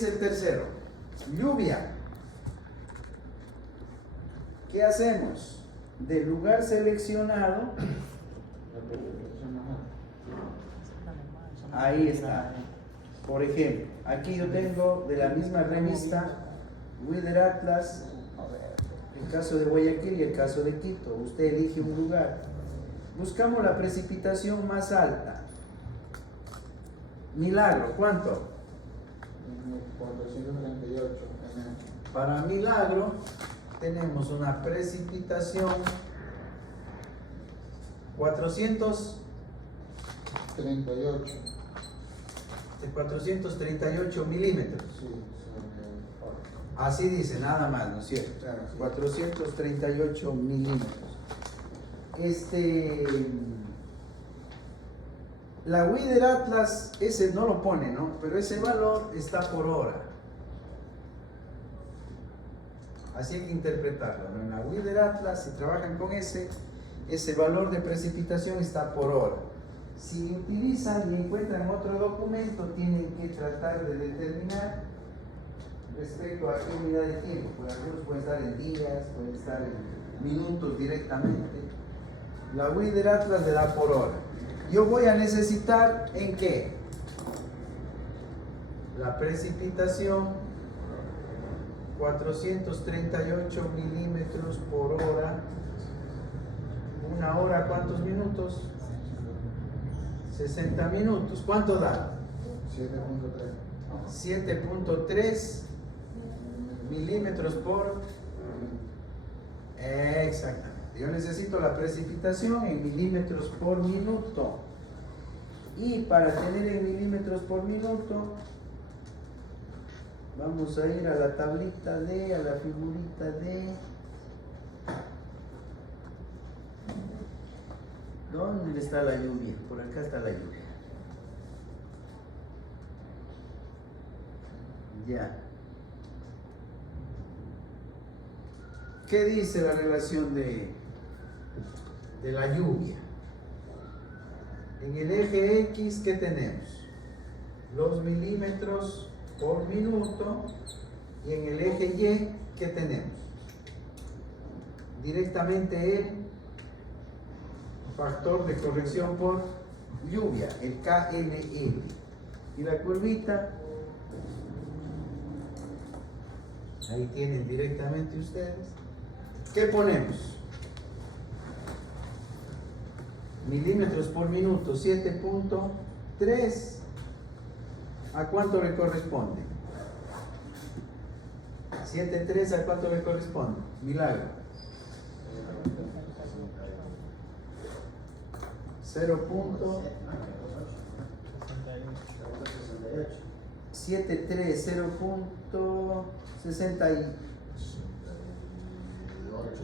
El tercero, lluvia. ¿Qué hacemos? Del lugar seleccionado, ahí está. Por ejemplo, aquí yo tengo de la misma revista Weather Atlas, el caso de Guayaquil y el caso de Quito. Usted elige un lugar. Buscamos la precipitación más alta. Milagro, ¿cuánto? 438. Para Milagro tenemos una precipitación 438 milímetros. Sí, Así dice, nada más, ¿no es cierto? Claro, sí. 438 milímetros. La Weather Atlas, ese no lo pone, ¿no? Pero ese valor está por hora. Así hay que interpretarlo, ¿no? En la Weather Atlas, si trabajan con ese valor de precipitación está por hora. Si utilizan y encuentran otro documento, tienen que tratar de determinar respecto a qué unidad de tiempo. Pues algunos pueden estar en días, pueden estar en minutos directamente. La Weather Atlas le da por hora. Yo voy a necesitar ¿en qué? La precipitación 438 milímetros por hora. Una hora, ¿cuántos minutos? 60 minutos. ¿Cuánto da? 7.3 milímetros por... Exactamente. Yo necesito la precipitación en milímetros por minuto. Y para tener en milímetros por minuto, vamos a ir a la tablita a la figurita de... ¿Dónde está la lluvia? Por acá está la lluvia. Ya. ¿Qué dice la relación de la lluvia? En el eje X, ¿qué tenemos? Los milímetros por minuto. Y en el eje Y, ¿qué tenemos? Directamente el factor de corrección por lluvia, el KLL. Y la curvita, ahí tienen directamente ustedes. ¿Qué ponemos? Milímetros por minuto, 7.3. ¿A cuánto le corresponde? 7.3, ¿a cuánto le corresponde? Milagro. 0.73,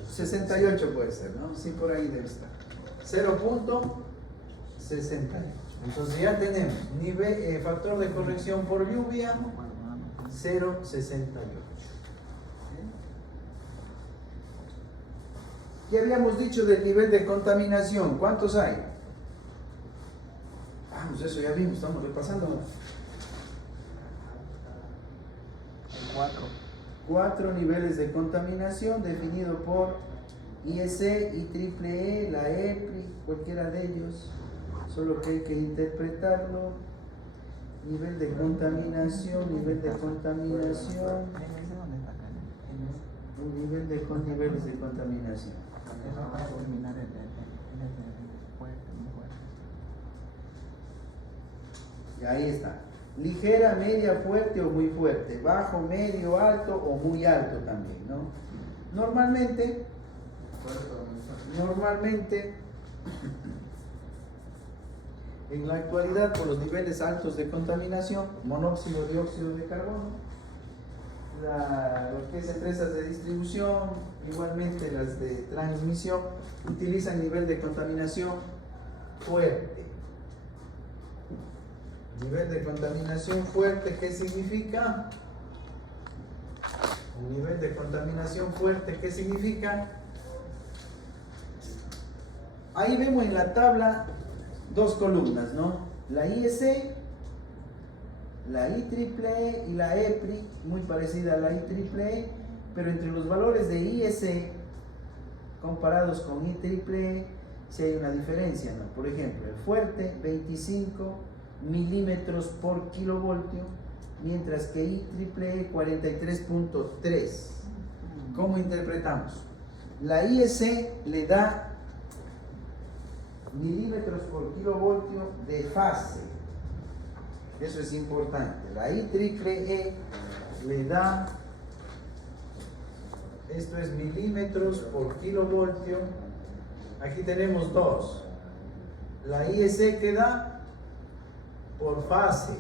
0.68 puede ser, ¿no? Sí, por ahí debe estar. 0.68. Entonces ya tenemos factor de corrección por lluvia 0.68. ¿Qué habíamos dicho del nivel de contaminación? ¿Cuántos hay? Vamos, eso ya vimos, estamos repasando. 4 niveles de contaminación definido por IEC, IEEE, la EPRI, cualquiera de ellos, solo que hay que interpretarlo. Nivel de contaminación, un niveles de contaminación. Y ahí está. Ligera, media, fuerte o muy fuerte. Bajo, medio, alto o muy alto también, ¿no? Normalmente, en la actualidad, por los niveles altos de contaminación, monóxido, dióxido de carbono, lo que es empresas de distribución, igualmente las de transmisión, utilizan nivel de contaminación fuerte. Nivel de contaminación fuerte, ¿qué significa? Un nivel de contaminación fuerte, ¿qué significa? Ahí vemos en la tabla dos columnas, ¿no? La IEC la IEEE y la EPRI, muy parecida a la IEEE, pero entre los valores de IEC comparados con IEEE, sí hay una diferencia, ¿no? Por ejemplo, el fuerte, 25 milímetros por kilovoltio, mientras que IEEE 43.3. ¿Cómo interpretamos? La IEC le da milímetros por kilovoltio de fase. Eso es importante. La IEEE le da, esto es milímetros por kilovoltio. Aquí tenemos dos. La IEC que da por fase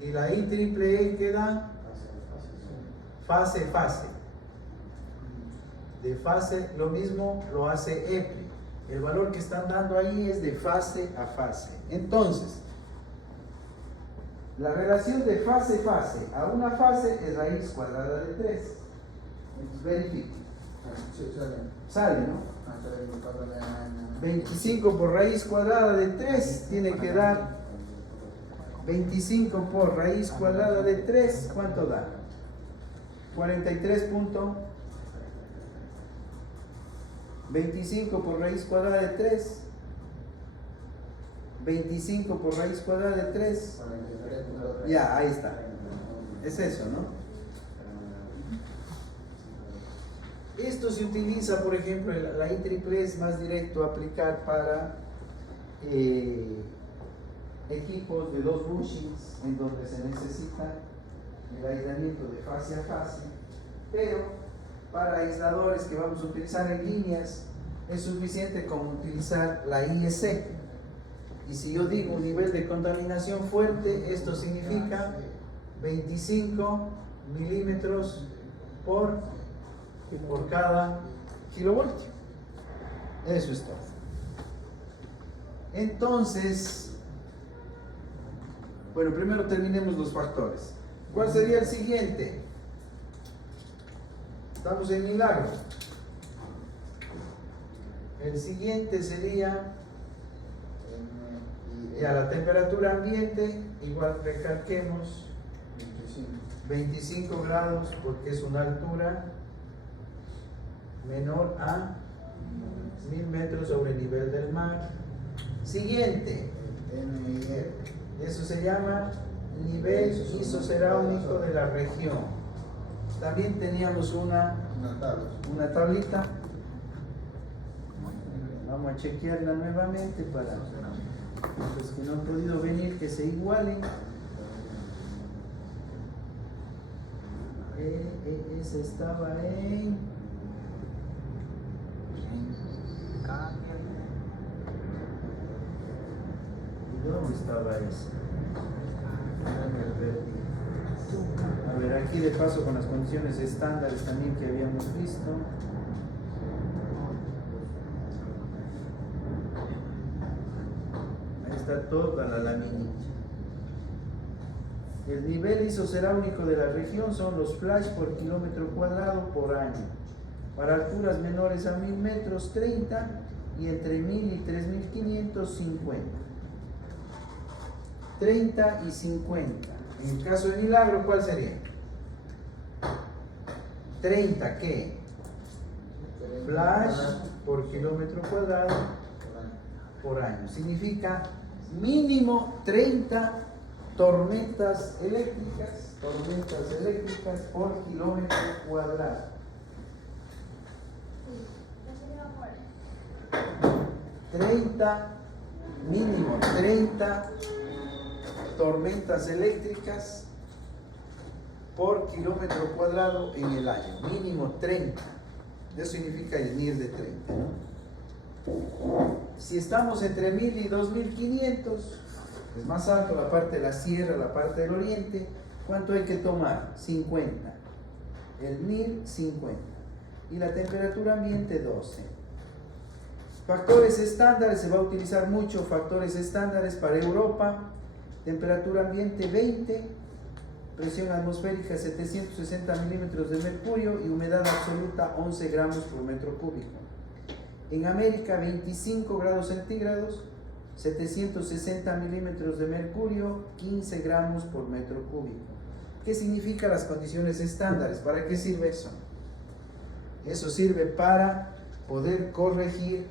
y la IEEE que da fase. De fase lo mismo lo hace EPRI. El valor que están dando ahí es de fase a fase. Entonces, la relación de fase a una fase es raíz cuadrada de 3. Entonces verifique. Sale, ¿no? 25 por raíz cuadrada de 3 tiene que dar 25 por raíz cuadrada de 3, ¿cuánto da? 25 por raíz cuadrada de 3. 25 por raíz cuadrada de 3. Ya, ahí está. Es eso, ¿no? Esto se utiliza, por ejemplo, la IEEE es más directo a aplicar para equipos de 2 bushings en donde se necesita el aislamiento de fase a fase, pero para aisladores que vamos a utilizar en líneas es suficiente con utilizar la IEC. Y si yo digo un nivel de contaminación fuerte, esto significa 25 milímetros por cada kilovoltio. Eso es todo. Entonces, bueno, primero terminemos los factores. ¿Cuál sería el siguiente? Estamos en Milagro. El siguiente sería ya la temperatura ambiente, igual recalquemos 25 grados porque es una altura menor a 1000 metros sobre el nivel del mar. Siguiente, eso se llama nivel isocerámico de la región. También teníamos una tablita. Vamos a chequearla nuevamente para los que no han podido venir que se igualen. Esa estaba en ¿y dónde estaba esa? A ver, aquí de paso con las condiciones estándares también que habíamos visto. Ahí está toda la laminilla. El nivel isocerámico de la región son los flash por kilómetro cuadrado por año. Para alturas menores a 1000 metros, 30, y entre 1000 y 3500, 50. 30 y 50. En el caso de Milagro, ¿cuál sería? 30, ¿qué? Flash por kilómetro cuadrado por año. Significa mínimo 30 tormentas eléctricas por kilómetro cuadrado. 30, mínimo 30 tormentas eléctricas por kilómetro cuadrado en el año. Mínimo 30. Eso significa el NIR de 30, ¿no? Si estamos entre 1000 y 2500, es más alto la parte de la sierra, la parte del oriente, ¿cuánto hay que tomar? 50. El NIR 50. Y la temperatura ambiente 12. Factores estándares, se va a utilizar mucho factores estándares para Europa. Temperatura ambiente 20, presión atmosférica 760 milímetros de mercurio y humedad absoluta 11 gramos por metro cúbico. En América 25 grados centígrados, 760 milímetros de mercurio, 15 gramos por metro cúbico. ¿Qué significa las condiciones estándares? ¿Para qué sirve eso? Eso sirve para poder corregir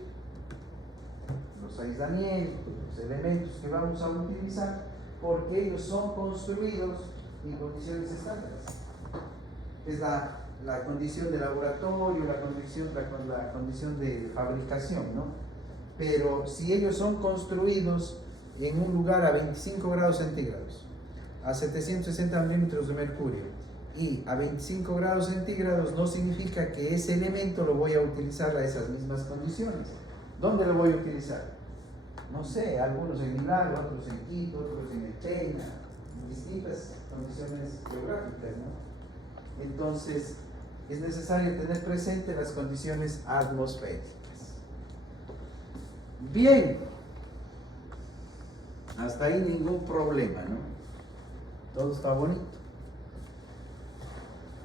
los aislamientos, los elementos que vamos a utilizar, porque ellos son construidos en condiciones estándares. Es la condición de laboratorio, la condición de fabricación, ¿no? Pero si ellos son construidos en un lugar a 25 grados centígrados, a 760 milímetros de mercurio y a 25 grados centígrados, no significa que ese elemento lo voy a utilizar a esas mismas condiciones. ¿Dónde lo voy a utilizar? No sé, algunos en Milagro, otros en Quito, otros en Echena, en distintas condiciones geográficas, ¿no? Entonces, es necesario tener presente las condiciones atmosféricas. Bien, hasta ahí ningún problema, ¿no? Todo está bonito.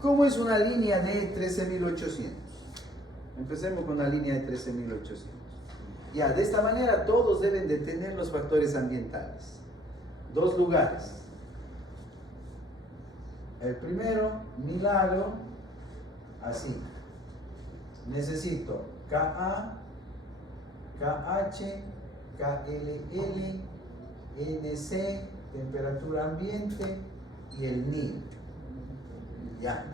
¿Cómo es una línea de 13.800? Empecemos con la línea de 13.800. Ya, de esta manera todos deben de tener los factores ambientales. Dos lugares. El primero, Milagro, así. Necesito Ka, KH, KLL, NC, temperatura ambiente y el NI. Ya.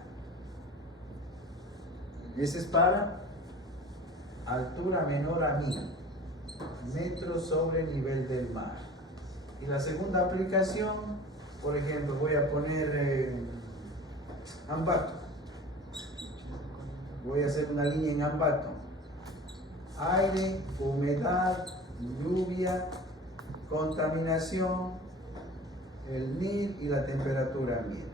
Ese es para altura menor a 1000 metros sobre nivel del mar. Y la segunda aplicación, por ejemplo, voy a poner Ambato. Voy a hacer una línea en Ambato. Aire, humedad, lluvia, contaminación, el NIR y la temperatura ambiente.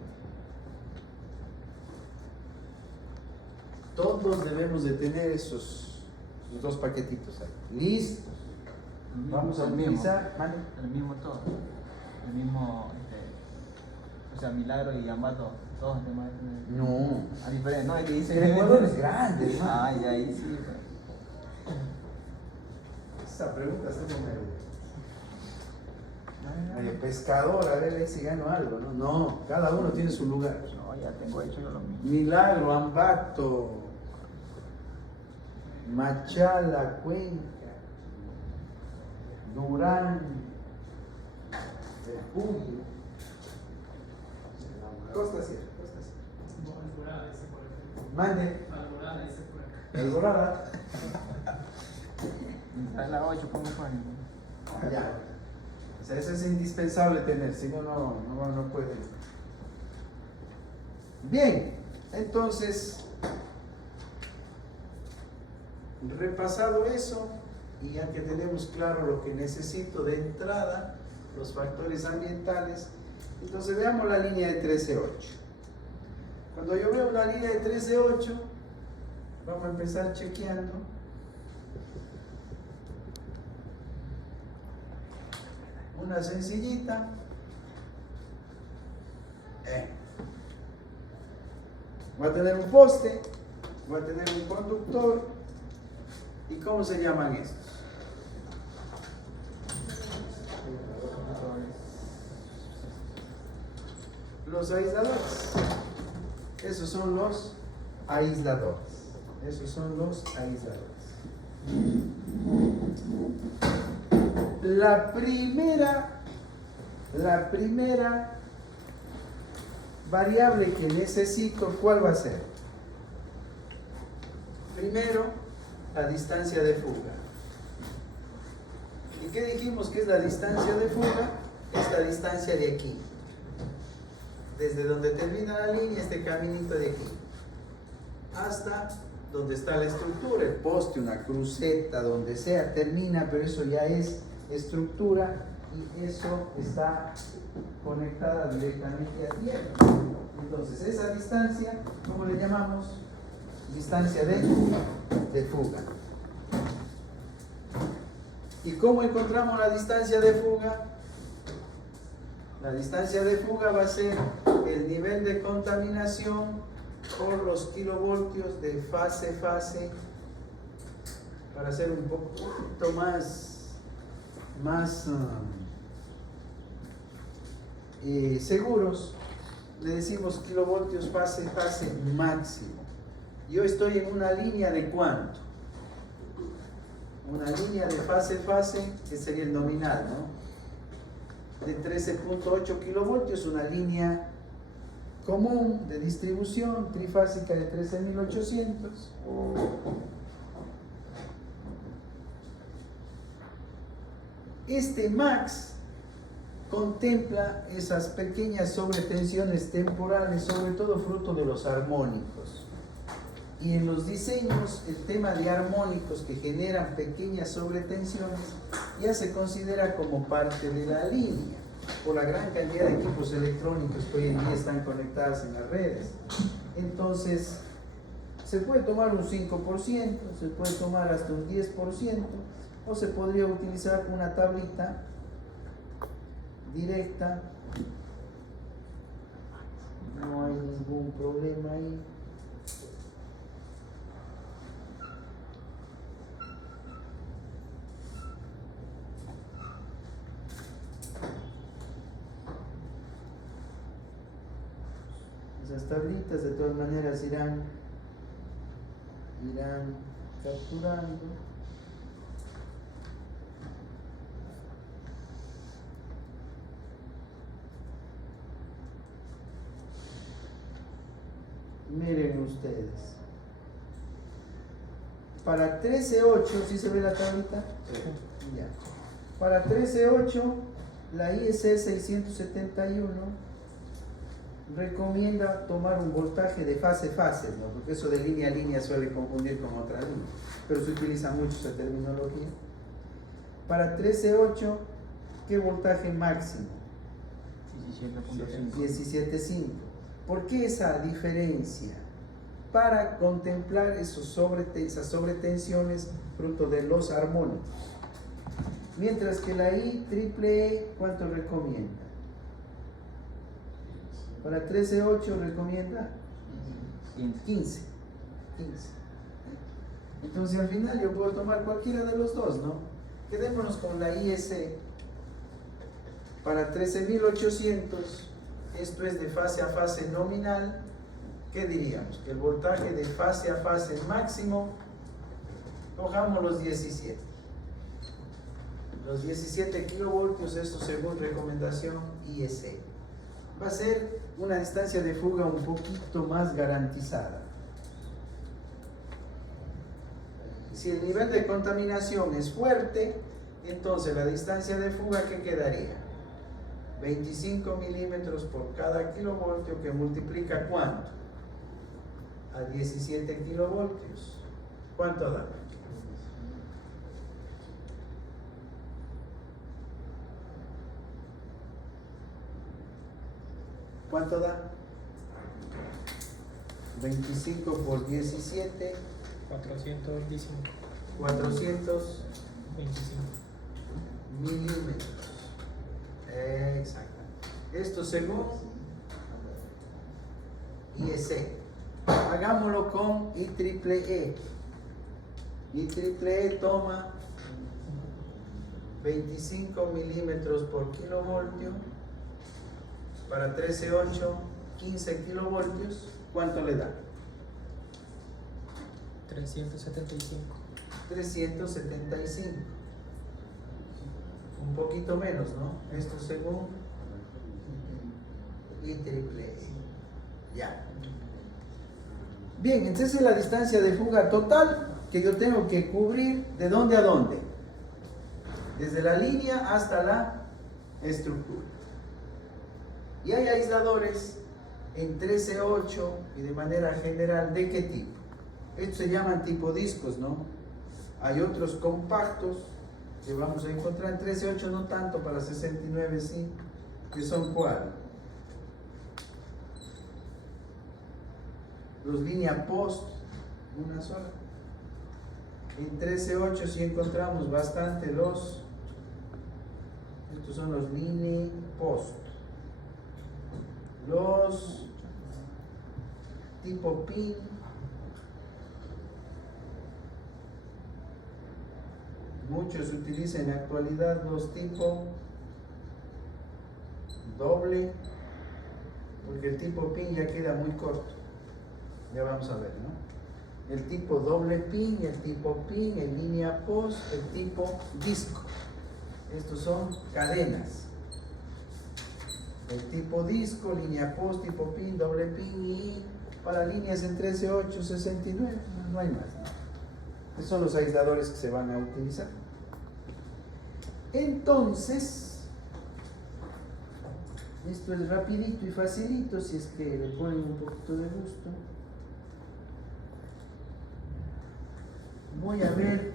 Todos debemos de tener esos dos paquetitos ahí. ¿Listos? Vamos a utilizar el mismo todo. El mismo, o sea, Milagro y Ambato, todos tenemos que tener. No. A diferencia, no, es que dice. El Ecuador es grande, ¿no? Ay, ahí sí. Esa pregunta está medio pescador, a ver si gano algo, ¿no? No, cada uno tiene su lugar. No, ya tengo hecho yo lo mismo. Milagro, Ambato, Machala, Cuenca, Durán, el Puyo, Costa Sierra, Costa Sierra. No, Alborada, dice por acá. Mande. Alborada, dice por acá. Alborada. Está la 8, ¿cómo fue? Ya. O sea, eso es indispensable tener, si no, no puede. Bien, entonces, repasado eso, y ya que tenemos claro lo que necesito de entrada, los factores ambientales, entonces veamos la línea de 13.8. Cuando yo veo una línea de 13.8, vamos a empezar chequeando. Una sencillita. Voy a tener un poste, voy a tener un conductor. ¿Y cómo se llaman estos? Los aisladores. Esos son los aisladores. Esos son los aisladores. La primera variable que necesito, ¿cuál va a ser? Primero, la distancia de fuga. ¿Y qué dijimos que es la distancia de fuga? Es la distancia de aquí. Desde donde termina la línea, este caminito de aquí, hasta donde está la estructura, el poste, una cruceta, donde sea, termina, pero eso ya es estructura y eso está conectada directamente a tierra. Entonces, esa distancia, ¿cómo le llamamos? Distancia de fuga. ¿Y cómo encontramos la distancia de fuga? La distancia de fuga va a ser el nivel de contaminación por los kilovoltios de fase, para hacer un poquito más más seguros, le decimos kilovoltios fase máximo. Yo estoy en una línea de ¿cuánto? Una línea de fase, que sería el nominal, ¿no? De 13.8 kilovoltios, una línea común de distribución trifásica de 13.800. Este max contempla esas pequeñas sobretensiones temporales, sobre todo fruto de los armónicos. Y en los diseños, el tema de armónicos que generan pequeñas sobretensiones ya se considera como parte de la línea, por la gran cantidad de equipos electrónicos que hoy en día están conectados en las redes. Entonces, se puede tomar un 5%, se puede tomar hasta un 10%, o se podría utilizar una tablita directa. No hay ningún problema ahí. Esas tablitas de todas maneras irán capturando. Miren ustedes. Para 13.8, ¿sí se ve la tablita? Sí. Ya. Para 13.8, la IEC 671 recomienda tomar un voltaje de fase, ¿no? Porque eso de línea a línea suele confundir con otra línea, pero se utiliza mucho esa terminología. Para 13.8, ¿qué voltaje máximo? 17.5. 17.5. ¿Por qué esa diferencia? Para contemplar esas sobretensiones fruto de los armónicos. Mientras que la IEEE, ¿cuánto recomienda? Para 13.8 recomienda 15. Entonces al final yo puedo tomar cualquiera de los dos, ¿no? Quedémonos con la IEC. Para 13.800, esto es de fase a fase nominal. ¿Qué diríamos? Que el voltaje de fase a fase máximo, cojamos los 17. Los 17 kilovoltios, esto según recomendación IEC. Va a ser una distancia de fuga un poquito más garantizada. Si el nivel de contaminación es fuerte, entonces la distancia de fuga, ¿qué quedaría? 25 milímetros por cada kilovoltio, que multiplica ¿cuánto? A 17 kilovoltios. ¿Cuánto da? ¿Cuánto da? 25 por 17. 425. 425 milímetros. Exacto. Esto según IEC. Hagámoslo con IEEE. IEEE toma 25 milímetros por kilovoltio. Para 13.8, 15 kilovoltios. ¿Cuánto le da? 375. 375. Un poquito menos, ¿no? Esto según IEEE. Ya. Bien, entonces la distancia de fuga total que yo tengo que cubrir, ¿de dónde a dónde? Desde la línea hasta la estructura. Y hay aisladores en 13.8 y de manera general, ¿de qué tipo? Estos se llaman tipo discos, ¿no? Hay otros compactos que vamos a encontrar en 13.8, no tanto, para 69 sí, que son ¿cuál? Los línea post, una sola. En 13.8 sí encontramos bastante estos son los línea post. Los tipo pin, mucho se utiliza en la actualidad los tipo doble, porque el tipo pin ya queda muy corto. Ya vamos a ver, ¿no? El tipo doble pin, el tipo pin, el línea post, el tipo disco. Estos son cadenas. El tipo disco, línea post, tipo pin, doble pin y para líneas en 13, 8, 69, no hay más, ¿no? Esos son los aisladores que se van a utilizar. Entonces, esto es rapidito y facilito si es que le ponen un poquito de gusto. Voy a ver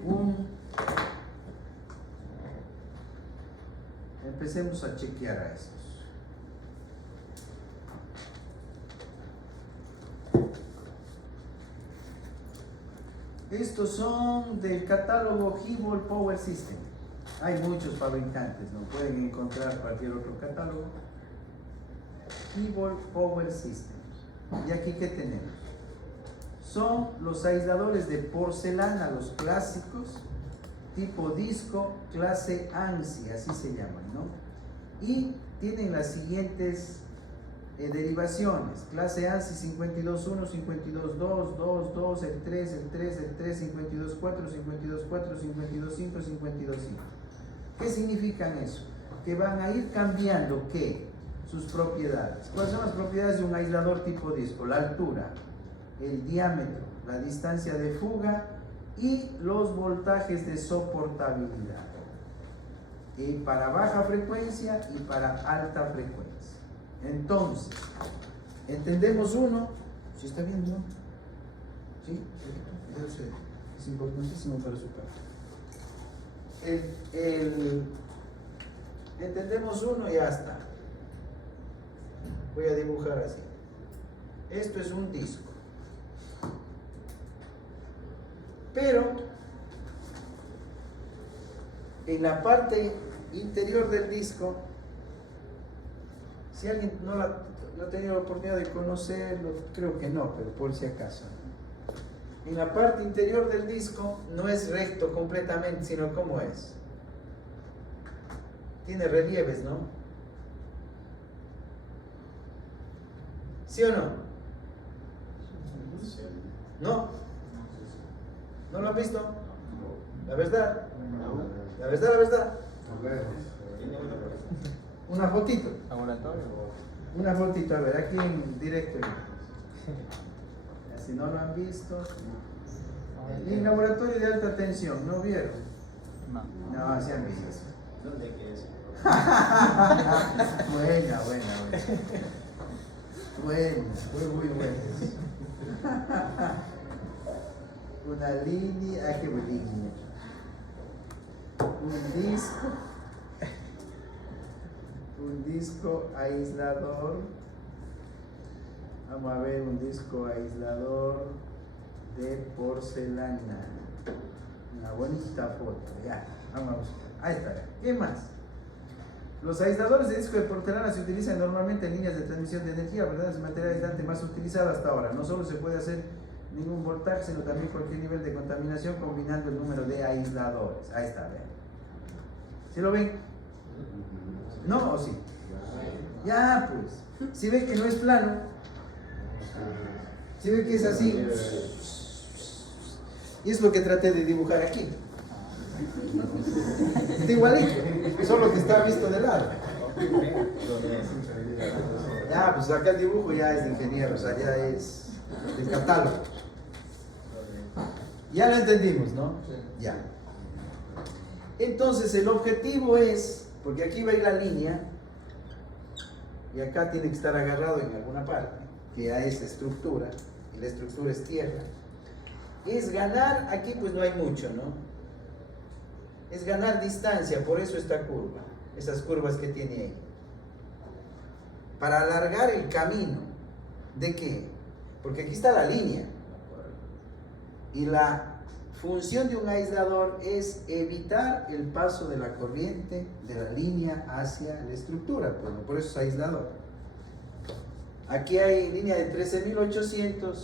empecemos a chequear a estos. Estos son del catálogo Hibol Power System. Hay muchos fabricantes, no pueden encontrar cualquier otro catálogo. Hibol Power System. ¿Y aquí qué tenemos? Son los aisladores de porcelana, los clásicos, tipo disco, clase ANSI, así se llaman, ¿no? Y tienen las siguientes derivaciones: clase ANSI 52.1, 52.2, 2, 2, el 3, el 3, el 3, 52.4, 52.4, 52.5, 52.5. ¿Qué significan eso? Que van a ir cambiando, ¿qué? Sus propiedades. ¿Cuáles son las propiedades de un aislador tipo disco? La altura, el diámetro, la distancia de fuga y los voltajes de soportabilidad. Y para baja frecuencia y para alta frecuencia. Entonces, entendemos uno, ¿sí está viendo? ¿Sí? Es importantísimo para su parte. Entendemos uno y ya está. Voy a dibujar así. Esto es un disco. Pero en la parte interior del disco, si alguien no ha tenido la oportunidad de conocerlo, creo que no, pero por si acaso. En la parte interior del disco no es recto completamente, sino ¿cómo es? Tiene relieves, ¿no? ¿Sí o no? ¿No? ¿No lo han visto? ¿La verdad? ¿La verdad, la verdad? Una fotito. ¿Laboratorio? Una fotito, a ver, aquí en directo. Si no lo han visto. Y en laboratorio de alta tensión, ¿no vieron? No. No, se han visto. ¿Dónde queda eso? Buena. Buena, muy buena. Una línea, qué bonito. Un disco aislador. Vamos a ver un disco aislador de porcelana. Una bonita foto, ya. Vamos a buscar. Ahí está. ¿Qué más? Los aisladores de disco de porcelana se utilizan normalmente en líneas de transmisión de energía, ¿verdad? Es el material aislante más utilizado hasta ahora. No solo se puede hacer ningún voltaje, sino también cualquier nivel de contaminación combinando el número de aisladores. Ahí está, vean. ¿Sí lo ven? ¿No o sí? Ya, pues. Si ven que no es plano, si ven que es así, y es lo que traté de dibujar aquí. Está igualito, solo que está visto de lado. Ya, pues acá el dibujo ya es de ingeniero, o sea, ya es del catálogo. Ya lo entendimos, ¿no? Ya. Entonces el objetivo es, porque aquí va a ir la línea, y acá tiene que estar agarrado en alguna parte, que a esa estructura, y la estructura es tierra. Es ganar, aquí pues no hay mucho, ¿no? Es ganar distancia, por eso esta curva, esas curvas que tiene ahí. Para alargar el camino, ¿de qué? Porque aquí está la línea. Y la función de un aislador es evitar el paso de la corriente de la línea hacia la estructura, por eso es aislador. Aquí hay línea de 13.800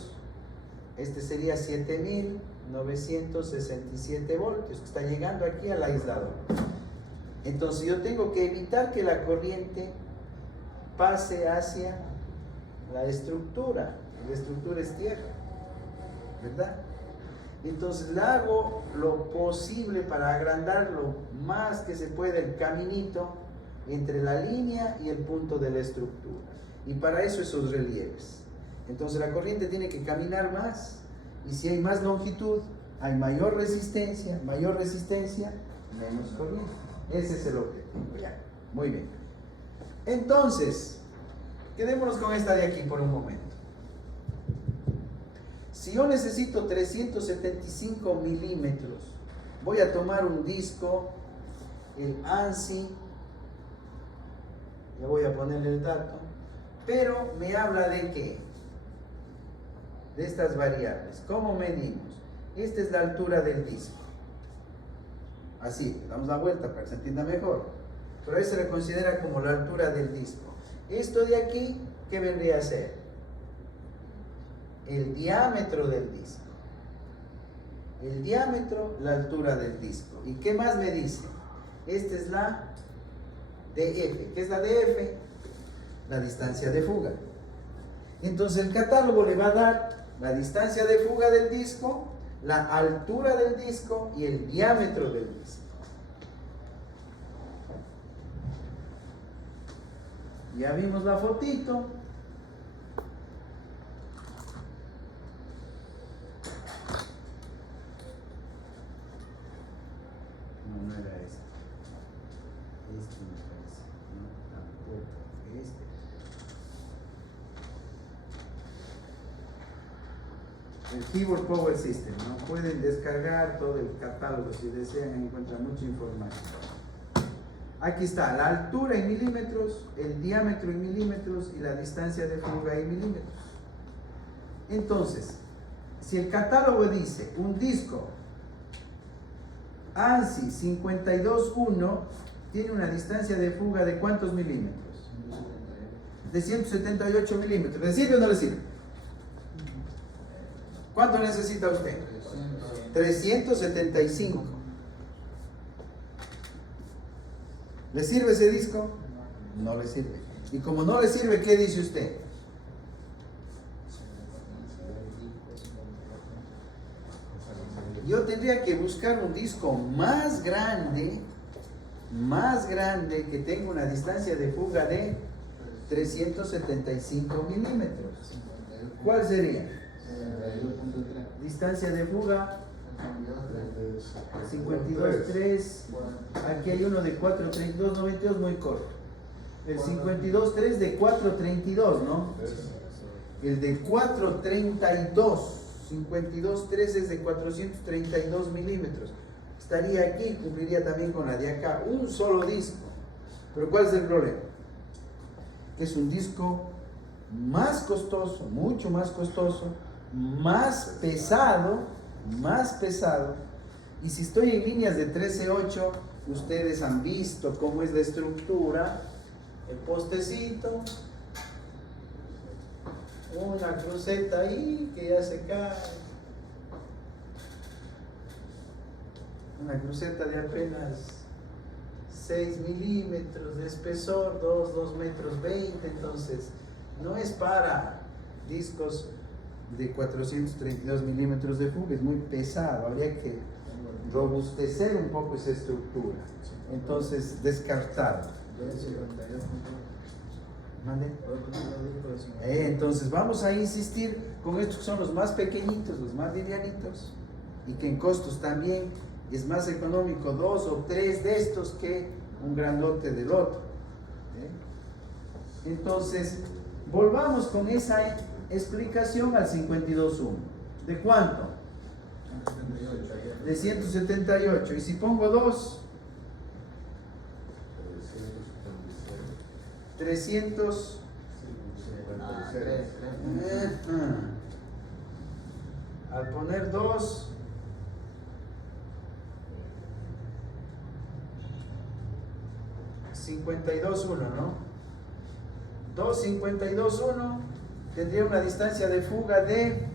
Este sería 7.967 voltios, que está llegando aquí al aislador. Entonces yo tengo que evitar que la corriente pase hacia la estructura. La estructura es tierra, ¿verdad? Entonces le hago lo posible para agrandar lo más que se pueda el caminito entre la línea y el punto de la estructura. Y para eso esos relieves. Entonces la corriente tiene que caminar más, y si hay más longitud, hay mayor resistencia, menos corriente. Ese es el objetivo. Ya, muy bien. Entonces, quedémonos con esta de aquí por un momento. Si yo necesito 375 milímetros, voy a tomar un disco, el ANSI, ya voy a ponerle el dato, pero me habla de qué, de estas variables. ¿Cómo medimos? Esta es la altura del disco. Así, damos la vuelta para que se entienda mejor. Pero ahí se le considera como la altura del disco. Esto de aquí, ¿qué vendría a ser? El diámetro del disco. El diámetro, la altura del disco. ¿Y qué más me dice? Esta es la DF. ¿Qué es la DF? La distancia de fuga. Entonces el catálogo le va a dar la distancia de fuga del disco, la altura del disco y el diámetro del disco. Ya vimos la fotito. No era este. Este me parece. No, tampoco. Este. El Keyboard Power System, ¿no? Pueden descargar todo el catálogo si desean, encuentran mucha información. Aquí está la altura en milímetros, el diámetro en milímetros y la distancia de fuga en milímetros. Entonces, si el catálogo dice un disco ANSI 52.1 tiene una distancia de fuga de ¿cuántos milímetros? De 178 milímetros. ¿Le sirve o no le sirve? ¿Cuánto necesita usted? 375. ¿Le sirve ese disco? No le sirve. Y como no le sirve, ¿qué dice usted? Yo tendría que buscar un disco más grande, que tenga una distancia de fuga de 375 milímetros. ¿Cuál sería? Distancia de fuga 52.3. Aquí hay uno de 432.92, muy corto. El 52.3 de 432, ¿no? El de 432, 52.3 es de 432 milímetros. Estaría aquí, cumpliría también con la de acá, un solo disco. Pero ¿cuál es el problema? Que es un disco más costoso, mucho más costoso, más pesado, y si estoy en líneas de 13.8, ustedes han visto cómo es la estructura, el postecito, una cruceta ahí que ya se cae, una cruceta de apenas 6 milímetros de espesor, 2 metros 20, entonces no es para discos de 432 milímetros de fuga, es muy pesado, habría que robustecer un poco esa estructura, entonces descartarlo. Entonces vamos a insistir con estos que son los más pequeñitos, los más livianitos, y que en costos también es más económico 2 o 3 de estos que un grandote del otro. Entonces volvamos con esa explicación al 52.1. ¿De cuánto? De 178. Y si pongo 2, 300. Al poner 2, $52.1, ¿no? 2, $52.1 tendría una distancia de fuga de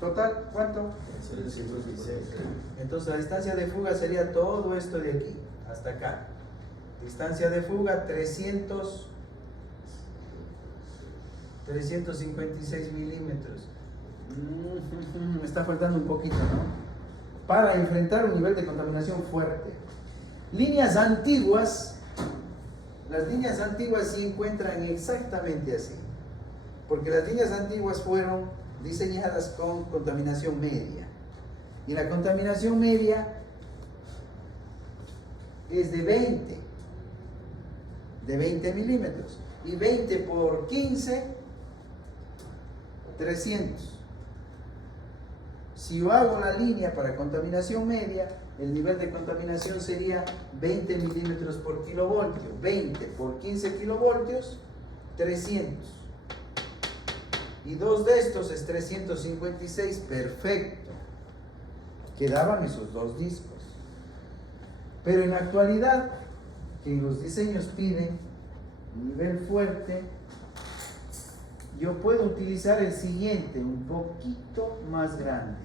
Total, ¿cuánto? 156. Entonces la distancia de fuga sería todo esto de aquí, hasta acá. Distancia de fuga 356 milímetros. Me está faltando un poquito, ¿no? Para enfrentar un nivel de contaminación fuerte. Líneas antiguas, las líneas antiguas se encuentran exactamente así, porque las líneas antiguas fueron diseñadas con contaminación media, y la contaminación media es de 20 milímetros, y 20 por 15, 300. Si yo hago la línea para contaminación media, el nivel de contaminación sería 20 milímetros por kilovoltio. 20 por 15 kilovoltios, 300. Y dos de estos es 356, perfecto. Quedaban esos dos discos. Pero en la actualidad, que en los diseños piden nivel fuerte, yo puedo utilizar el siguiente, un poquito más grande.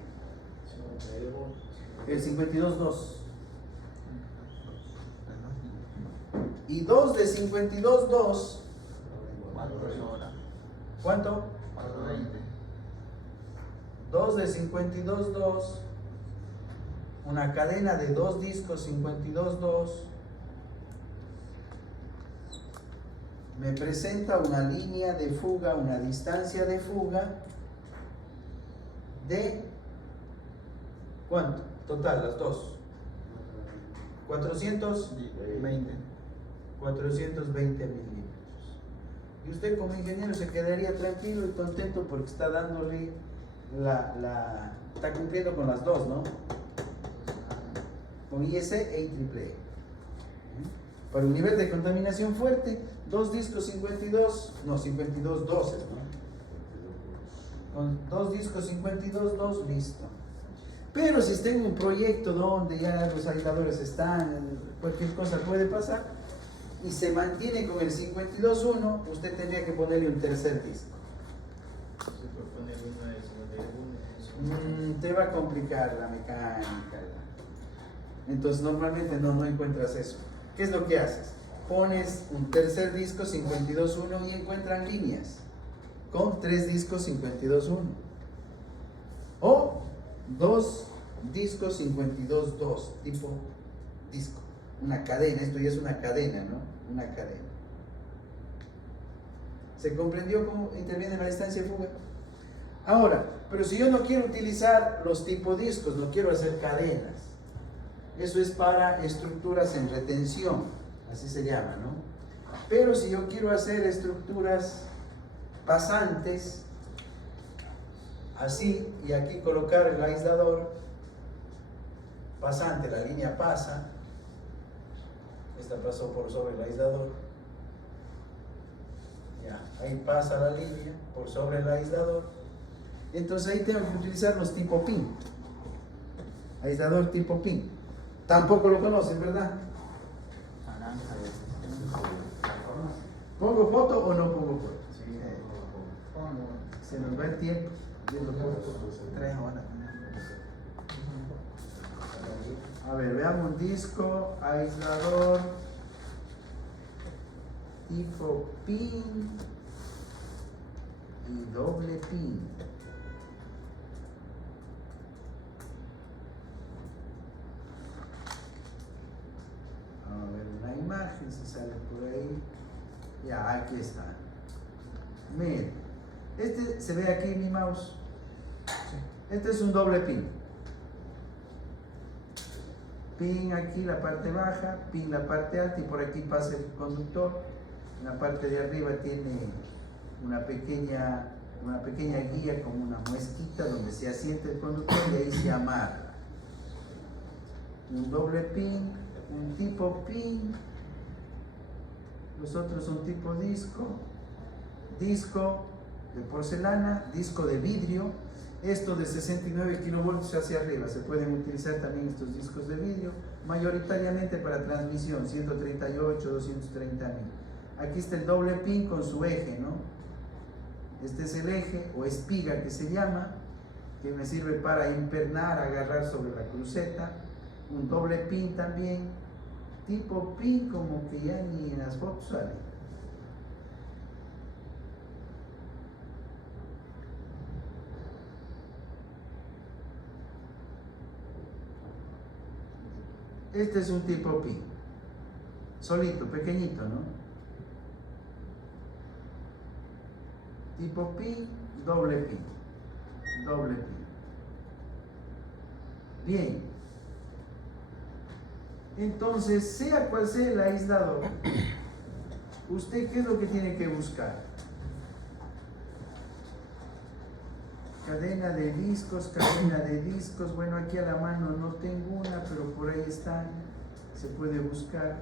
El 52.2. Y 2 de 52.2. ¿Cuánto? 2 de 52.2. Una cadena de 2 discos 52.2. Me presenta una línea de fuga, una distancia de fuga de ¿cuánto? Total, las dos. 420 milímetros. Y usted como ingeniero se quedaría tranquilo y contento porque está dándole está cumpliendo con las dos, ¿no? Con IS e IEEE. Para un nivel de contaminación fuerte, 2 discos 52 12, ¿no? Con 2 discos 52.2, listo. Pero si tengo un proyecto donde ya los aisladores están, cualquier cosa puede pasar, y se mantiene con el 52.1, usted tendría que ponerle un tercer disco. Te va a complicar la mecánica. Entonces normalmente no encuentras eso. ¿Qué es lo que haces? Pones un tercer disco 52.1 y encuentran líneas con 3 discos 52.1 o 2 discos 52.2 tipo disco, una cadena. Esto ya es una cadena, ¿no? Una cadena. ¿Se comprendió cómo interviene la distancia de fuga? Ahora, pero si yo no quiero utilizar los tipo discos, no quiero hacer cadenas, eso es para estructuras en retención, así se llama, ¿no? Pero si yo quiero hacer estructuras pasantes, así, y aquí colocar el aislador pasante, la línea pasa, esta pasó por sobre el aislador, ya, ahí pasa la línea por sobre el aislador, y entonces ahí tengo que utilizar los tipo pin, aislador tipo pin. Tampoco lo conocen, ¿verdad? ¿Pongo foto o no pongo foto? Sí, Se nos va el tiempo. 3 horas. A ver, veamos un disco, aislador, tipo pin y doble pin. A ver, una imagen, si sale por ahí. Ya, aquí está. Miren, este se ve aquí en mi mouse. Este es un doble pin. Pin aquí la parte baja, pin la parte alta, y por aquí pasa el conductor. En la parte de arriba tiene una pequeña guía como una muesquita donde se asienta el conductor y ahí se amarra. Un doble pin, un tipo pin, los otros son tipo disco, disco de porcelana, disco de vidrio. Esto de 69 kilovoltios hacia arriba, se pueden utilizar también estos discos de vidrio, mayoritariamente para transmisión, 138, 230 mil. Aquí está el doble pin con su eje, ¿no? Este es el eje o espiga que se llama, que me sirve para empernar, agarrar sobre la cruceta, un doble pin también, tipo pin como que ya ni en las fotos sale. Este es un tipo pin, solito, pequeñito, ¿no? Tipo pin, doble pin, doble pin. Bien. Entonces, sea cual sea el aislador, ¿usted qué es lo que tiene que buscar? Cadena de discos, bueno, aquí a la mano no tengo una, pero por ahí están, se puede buscar.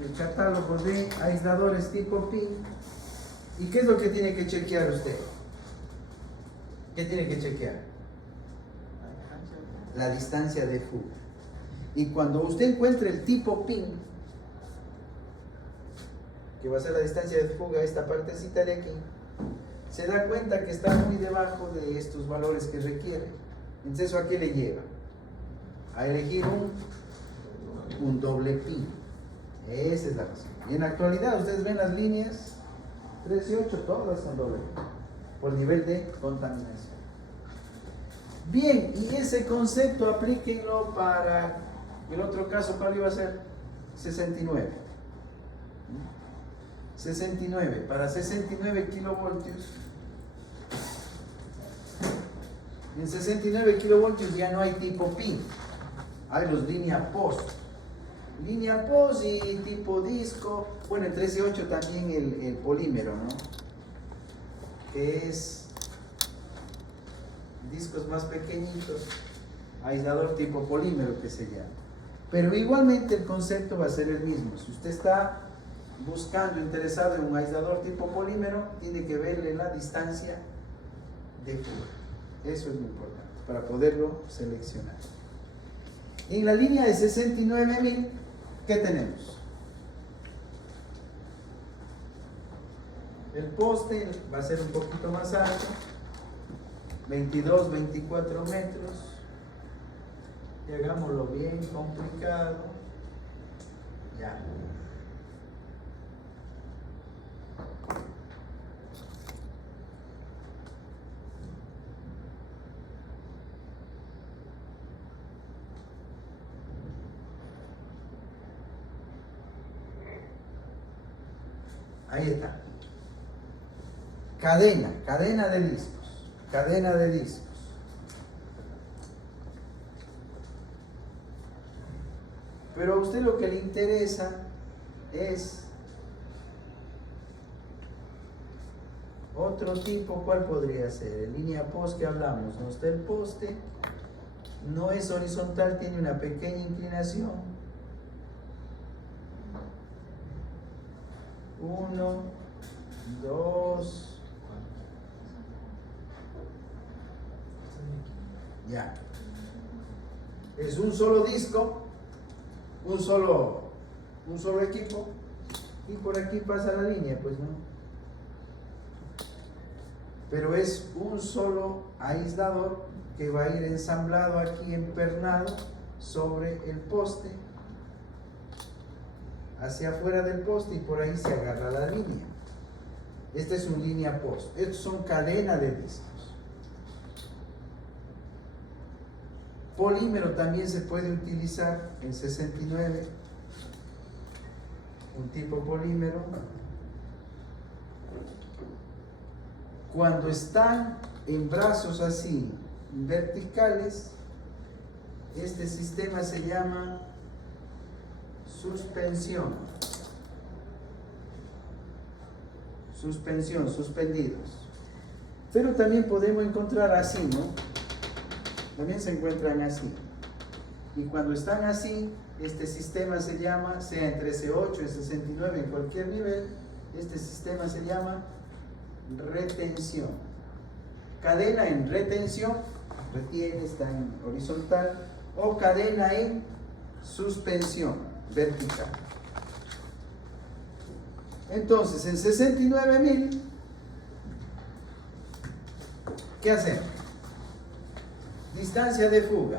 El catálogo de aisladores tipo PIN. ¿Y qué es lo que tiene que chequear usted? ¿Qué tiene que chequear? La distancia de fuga. Y cuando usted encuentre el tipo PIN, que va a ser la distancia de fuga, esta partecita de aquí, se da cuenta que está muy debajo de estos valores que requiere. Entonces, ¿eso a qué le lleva? A elegir un doble PIN. Esa es la razón. Y en la actualidad, ustedes ven las líneas 3 y 8, todas son doble PIN, por nivel de contaminación. Bien, y ese concepto aplíquenlo para el otro caso. ¿Cuál iba a ser? 69. 69, para 69 kilovoltios. En 69 kilovoltios ya no hay tipo PIN, hay los línea post. Línea post y tipo disco. Bueno, en 3 y 8 también el polímero, ¿no? Que es discos más pequeñitos, aislador tipo polímero que se llama. Pero igualmente el concepto va a ser el mismo. Si usted está buscando, interesado en un aislador tipo polímero, tiene que verle la distancia de fuga. Eso es muy importante para poderlo seleccionar. En la línea de 69.000, ¿qué tenemos? El poste va a ser un poquito más alto, 22, 24 metros. Y hagámoslo bien complicado. Ya. Ahí está. Cadena de discos. Pero a usted lo que le interesa es otro tipo. ¿Cuál podría ser? En línea post que hablamos, ¿no? Está el poste, no es horizontal, tiene una pequeña inclinación. 1, 2, ya. Es un solo disco, un solo equipo, y por aquí pasa la línea, pues no. Pero es un solo aislador que va a ir ensamblado aquí, empernado sobre el poste, hacia afuera del poste, y por ahí se agarra la línea. Esta es una línea post. Estos son cadena de discos. Polímero también se puede utilizar en 69. Un tipo polímero. Cuando están en brazos así, verticales, este sistema se llama suspensión, suspendidos. Pero también podemos encontrar así, ¿no? También se encuentran así. Y cuando están así, este sistema se llama, sea en 13.8, en 69, en cualquier nivel, este sistema se llama retención. Cadena en retención, retiene, está en horizontal, o cadena en suspensión, vertical. Entonces, en 69.000, ¿qué hacemos? Distancia de fuga.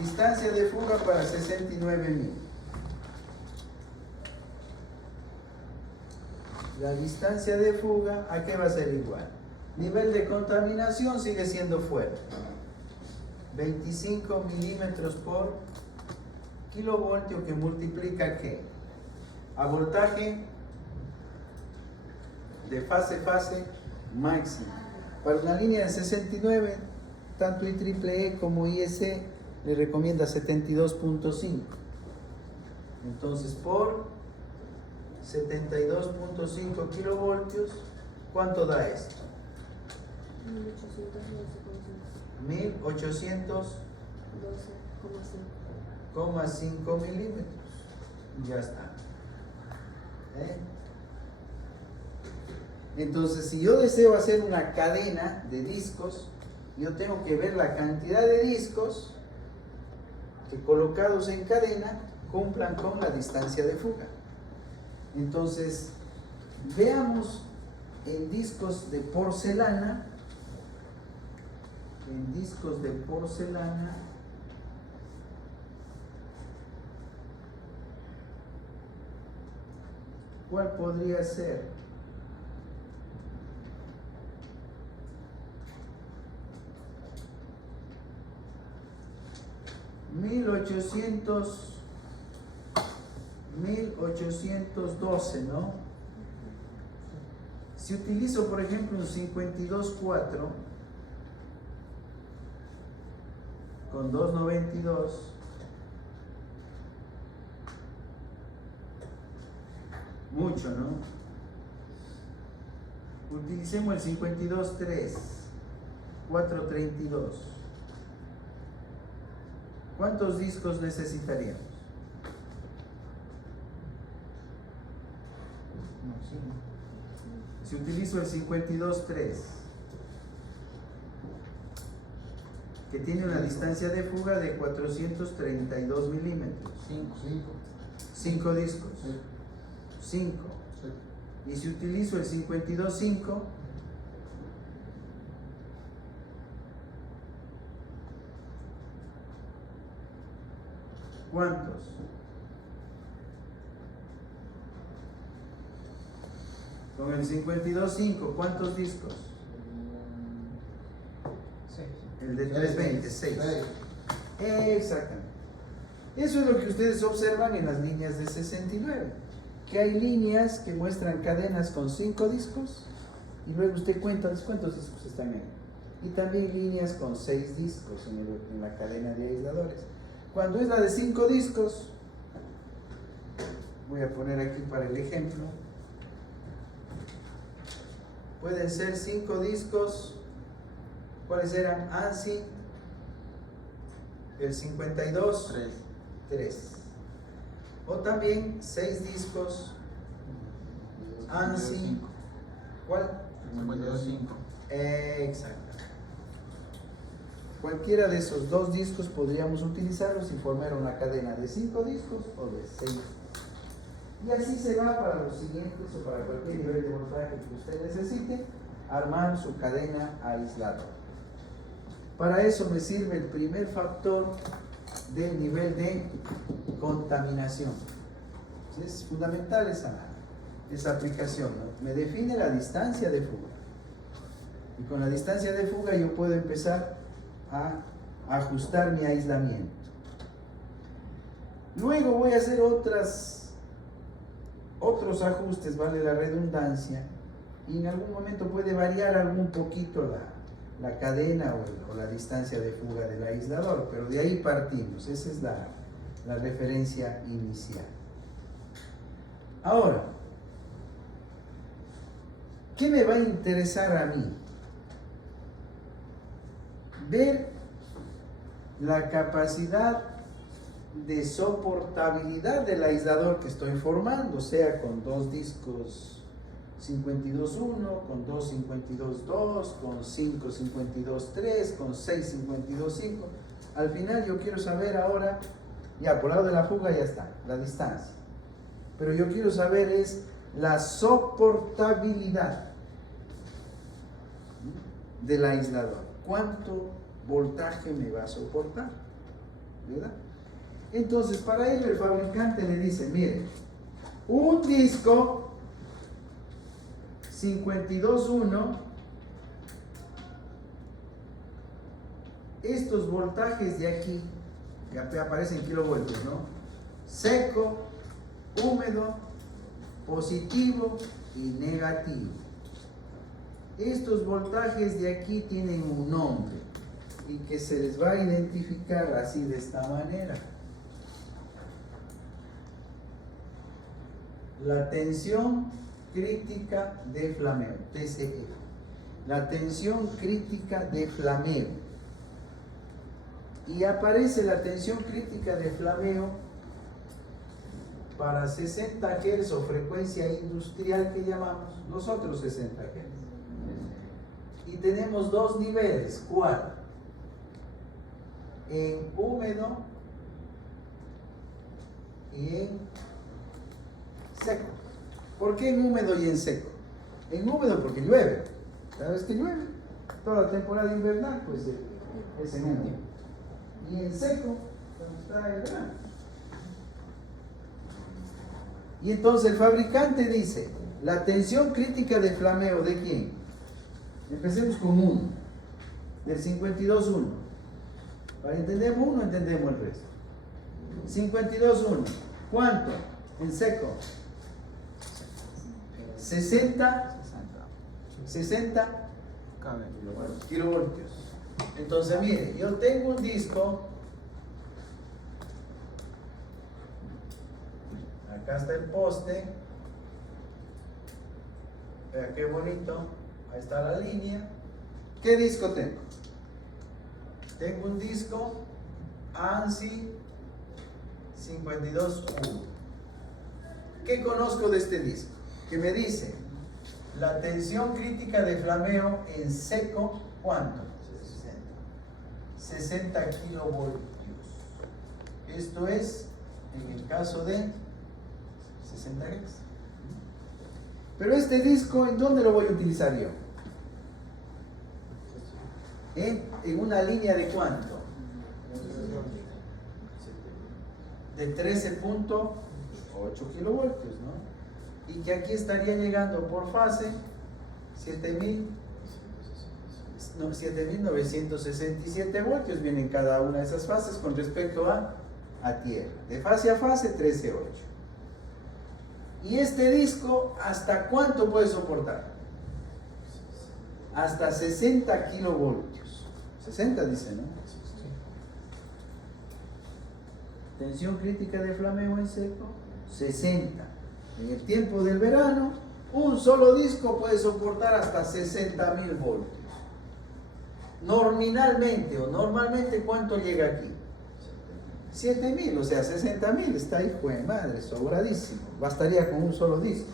Distancia de fuga para 69.000. La distancia de fuga, ¿a qué va a ser igual? Nivel de contaminación sigue siendo fuerte. 25 milímetros por kilovoltio, que multiplica ¿qué? A voltaje de fase máximo. Para una línea de 69, tanto IEEE como IEC le recomienda 72.5. Entonces, por 72.5 kilovoltios, ¿cuánto da esto? 1812,5 milímetros. Ya está. Entonces, si yo deseo hacer una cadena de discos, yo tengo que ver la cantidad de discos que colocados en cadena cumplan con la distancia de fuga. Entonces, veamos en discos de porcelana, ¿cuál podría ser? $1812, ¿no? Si utilizo, por ejemplo, un 52.4 con 2.92, mucho, ¿no? Utilicemos el 52.3, 4.32. ¿Cuántos discos necesitaríamos? Si utilizo el 52.3, que tiene una distancia de fuga de 432 milímetros. 5 discos. 5. Y si utilizo el 52.5, ¿cuántos? Con el 52.5, ¿cuántos discos? 6. El de 320, 6. Exactamente. Eso es lo que ustedes observan en las líneas de 69. Que hay líneas que muestran cadenas con 5 discos y luego usted cuenta cuántos discos están ahí. Y también líneas con 6 discos en la cadena de aisladores. Cuando es la de 5 discos, voy a poner aquí para el ejemplo, pueden ser 5 discos. ¿Cuáles eran? ANSI, el 52, 3. O también 6 discos, ANSI, ¿cuál? 52.5. Exacto. Cualquiera de esos 2 discos podríamos utilizarlos y formar una cadena de 5 discos o de 6. Y así se va para los siguientes o para cualquier nivel de voltaje que usted necesite, armar su cadena aislada. Para eso me sirve el primer factor del nivel de contaminación. Es fundamental esa aplicación, ¿no? Me define la distancia de fuga. Y con la distancia de fuga yo puedo empezar a ajustar mi aislamiento. Luego voy a hacer otros ajustes, vale la redundancia, y en algún momento puede variar algún poquito la cadena o la distancia de fuga del aislador, pero de ahí partimos. Esa es la referencia inicial. Ahora, ¿qué me va a interesar a mí? Ver la capacidad de soportabilidad del aislador que estoy formando, sea con 2 discos 52.1, con 2 52.2, con 5 52.3, con 6 52.5. Al final yo quiero saber ahora, ya por lado de la fuga ya está, la distancia. Pero yo quiero saber es la soportabilidad. del aislador. ¿Cuánto voltaje me va a soportar? ¿Verdad? Entonces, para ello el fabricante le dice, mire, un disco 52.1, estos voltajes de aquí, que aparecen kilovoltios, ¿no? Seco, húmedo, positivo y negativo. Estos voltajes de aquí tienen un nombre y que se les va a identificar así de esta manera. La tensión crítica de flameo, TCE. La tensión crítica de flameo. Y aparece la tensión crítica de flameo para 60 Hz o frecuencia industrial que llamamos, nosotros 60 Hz. Y tenemos dos niveles, ¿cuál? En húmedo y en seco. ¿Por qué en húmedo y en seco? En húmedo porque llueve. Cada vez que llueve, toda la temporada invernal, pues es en húmedo. Y en seco, cuando está el verano. Y entonces el fabricante dice, la tensión crítica de flameo, ¿de quién? Empecemos con 1, del 52.1. Para entender uno, entendemos el resto. 52.1. ¿Cuánto? En seco. 60 kilovoltios. Entonces, mire, yo tengo un disco. Acá está el poste. Vea qué bonito. Ahí está la línea. ¿Qué disco tengo? Tengo un disco ANSI 52.1. ¿Qué conozco de este disco? Que me dice la tensión crítica de flameo en seco, ¿cuánto? 60 kilovoltios. Esto es en el caso de 60 Hz. Pero este disco, ¿en dónde lo voy a utilizar yo? En una línea de ¿cuánto? De 13.8 kilovoltios, ¿no? Y que aquí estaría llegando por fase 7.967 voltios vienen cada una de esas fases con respecto a tierra. De fase a fase 13.8. Y este disco, ¿hasta cuánto puede soportar? Hasta 60 kilovoltios. 60 dice, ¿no? Tensión crítica de flameo en seco, 60. En el tiempo del verano, un solo disco puede soportar hasta 60.000 voltios. Nominalmente o normalmente, ¿cuánto llega aquí? 7.000, o sea, 60.000. Está ahí, pues madre, sobradísimo. Bastaría con un solo disco.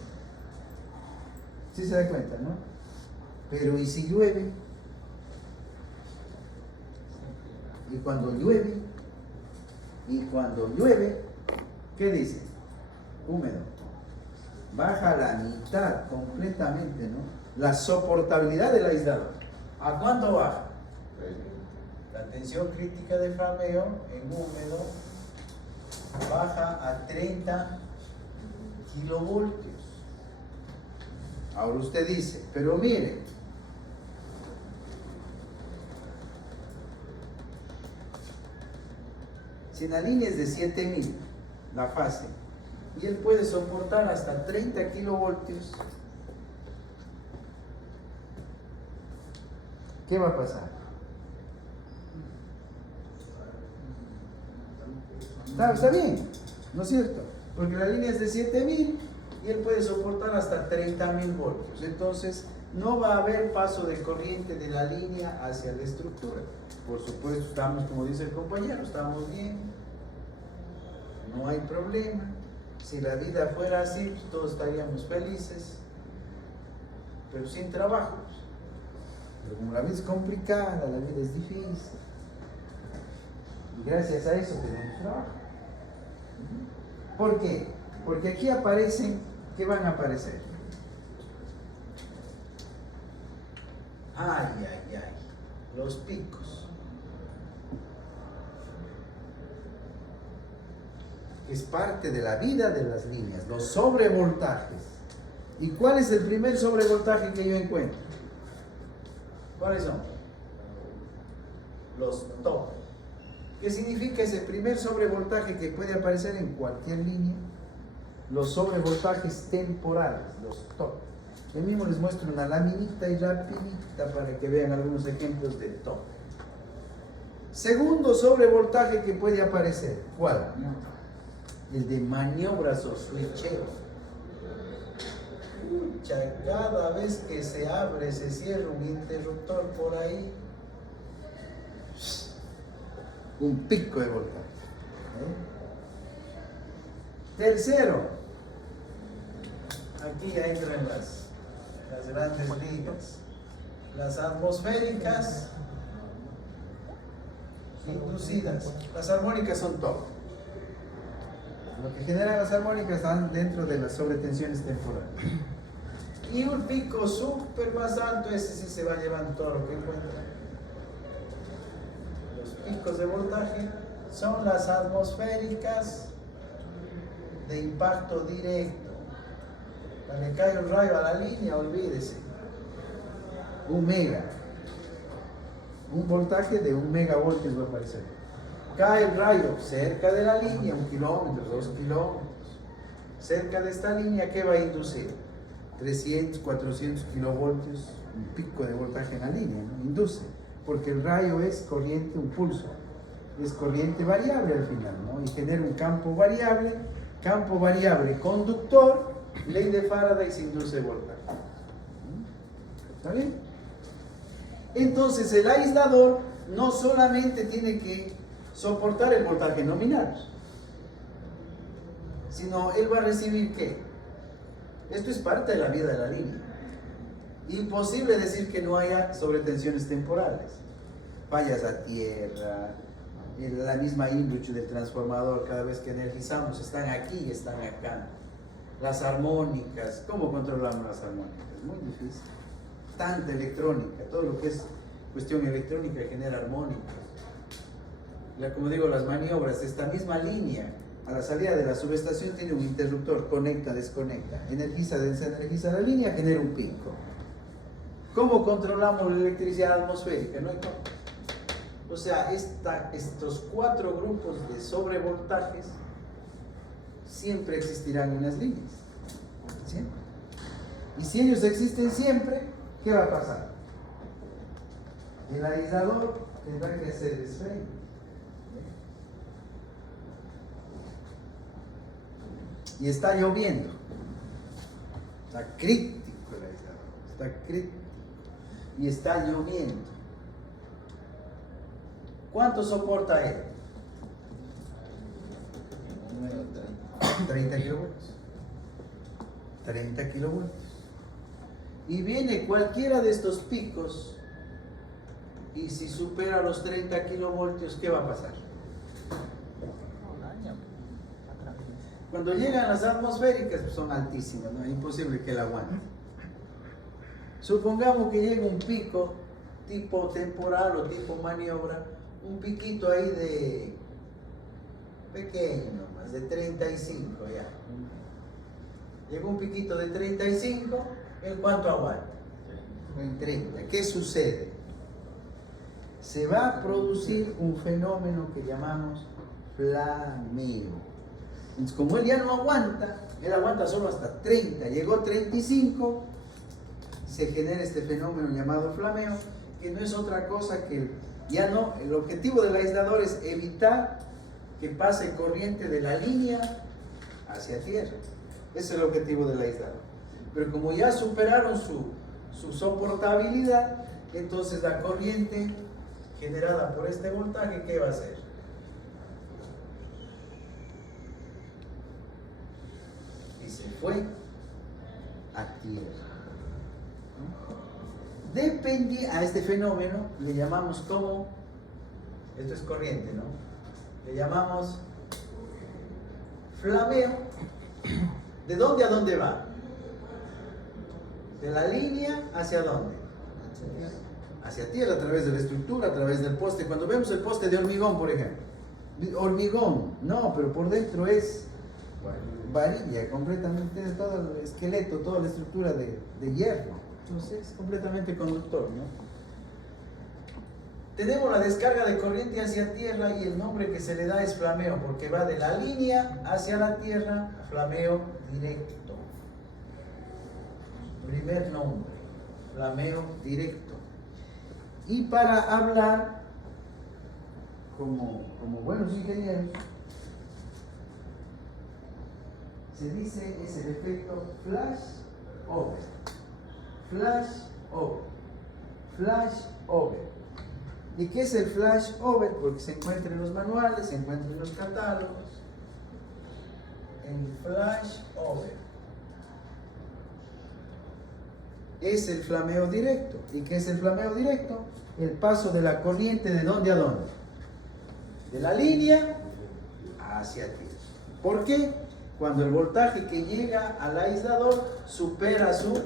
¿Sí se da cuenta, no? Pero ¿y si llueve? Y cuando llueve, ¿qué dice? Húmedo. Baja la mitad completamente, ¿no? La soportabilidad del aislador. ¿A cuánto baja? La tensión crítica de flameo en húmedo baja a 30 kilovoltios. Ahora usted dice, pero mire, si la línea es de 7.000, la fase, y él puede soportar hasta 30 kilovoltios, ¿qué va a pasar? Está bien, ¿no es cierto? Porque la línea es de 7.000 y él puede soportar hasta 30.000 voltios. Entonces, no va a haber paso de corriente de la línea hacia la estructura. Por supuesto, estamos, como dice el compañero, estamos bien. No hay problema. Si la vida fuera así, pues todos estaríamos felices, pero sin trabajo. Pero como la vida es complicada, la vida es difícil, y gracias a eso tenemos trabajo. ¿Por qué? Porque aquí aparecen, ¿qué van a aparecer? Ay, ay, ay. Los picos. Es parte de la vida de las líneas, los sobrevoltajes. ¿Y cuál es el primer sobrevoltaje que yo encuentro? ¿Cuáles son? Los top. ¿Qué significa ese primer sobrevoltaje que puede aparecer en cualquier línea? Los sobrevoltajes temporales, los top. Yo mismo les muestro una laminita y rapidita para que vean algunos ejemplos de top. Segundo sobrevoltaje que puede aparecer, ¿cuál? El de maniobras o switcheo. Pucha, cada vez que se abre, se cierra un interruptor por ahí, un pico de voltaje. Tercero, aquí entran las grandes ligas, las atmosféricas inducidas. Las armónicas son todo. Lo que generan las armónicas están dentro de las sobretensiones temporales. Y un pico súper más alto, ese sí se va llevando todo lo que encuentra. Los picos de voltaje son las atmosféricas de impacto directo. Cuando le cae un rayo a la línea, olvídese. Un mega. Un voltaje de 1 megavoltios va a aparecer. Cae el rayo cerca de la línea, 1 kilómetro, 2 kilómetros. Cerca de esta línea, ¿qué va a inducir? 300, 400 kilovoltios, un pico de voltaje en la línea, ¿no? Induce, porque el rayo es corriente, un pulso, es corriente variable al final, ¿no? Y genera un campo variable conductor, ley de Faraday se induce voltaje. ¿Está bien? Entonces el aislador no solamente tiene que soportar el voltaje nominal, sino él va a recibir ¿qué? Esto es parte de la vida de la línea. Imposible decir que no haya sobretensiones temporales. Fallas a tierra, la misma índice del transformador, cada vez que energizamos, están aquí, están acá. Las armónicas, ¿cómo controlamos las armónicas? Muy difícil. Tanta electrónica, todo lo que es cuestión electrónica genera armónicas. Como digo, las maniobras de esta misma línea, a la salida de la subestación tiene un interruptor, conecta, desconecta, energiza, desenergiza la línea, genera un pico. ¿Cómo controlamos la electricidad atmosférica? No hay cómo. O sea, estos 4 grupos de sobrevoltajes siempre existirán en las líneas. ¿Siempre? Y si ellos existen siempre, ¿qué va a pasar? El aislador tendrá que hacer desfreno. Y está lloviendo. Está crítico el aislador. Está crítico. Y está lloviendo. ¿Cuánto soporta él? 30 kilovoltios. 30 kilovoltios. Y viene cualquiera de estos picos y si supera los 30 kilovoltios, ¿qué va a pasar? Cuando llegan las atmosféricas, pues son altísimas, ¿no? Es imposible que la aguante. Supongamos que llega un pico tipo temporal o tipo maniobra, un piquito ahí de pequeño nomás, de 35 ya. Llega un piquito de 35, ¿en cuánto aguanta? En 30. ¿Qué sucede? Se va a producir un fenómeno que llamamos flameo. Entonces, como él ya no aguanta, él aguanta solo hasta 30, llegó a 35, se genera este fenómeno llamado flameo, que no es otra cosa que ya no, el objetivo del aislador es evitar que pase corriente de la línea hacia tierra. Ese es el objetivo del aislador. Pero como ya superaron su soportabilidad, entonces la corriente generada por este voltaje, ¿qué va a hacer? Y se fue a tierra. A este fenómeno le llamamos como, esto es corriente, ¿no? Le llamamos flameo. ¿De dónde a dónde va? De la línea hacia dónde? hacia tierra a través de la estructura, a través del poste. Cuando vemos el poste de hormigón, por ejemplo, hormigón, no, pero por dentro es varilla, completamente todo el esqueleto, toda la estructura de hierro. Entonces es completamente conductor, ¿no? Tenemos la descarga de corriente hacia tierra y el nombre que se le da es flameo, porque va de la línea hacia la tierra, flameo directo. Primer nombre, flameo directo. Y para hablar como buenos ingenieros, se dice es el efecto flash over. Flash over. Flash over. ¿Y qué es el flash over? Porque se encuentra en los manuales, se encuentra en los catálogos. El flash over es el flameo directo. ¿Y qué es el flameo directo? El paso de la corriente ¿de dónde a dónde? De la línea hacia ti. ¿Por qué? Cuando el voltaje que llega al aislador supera su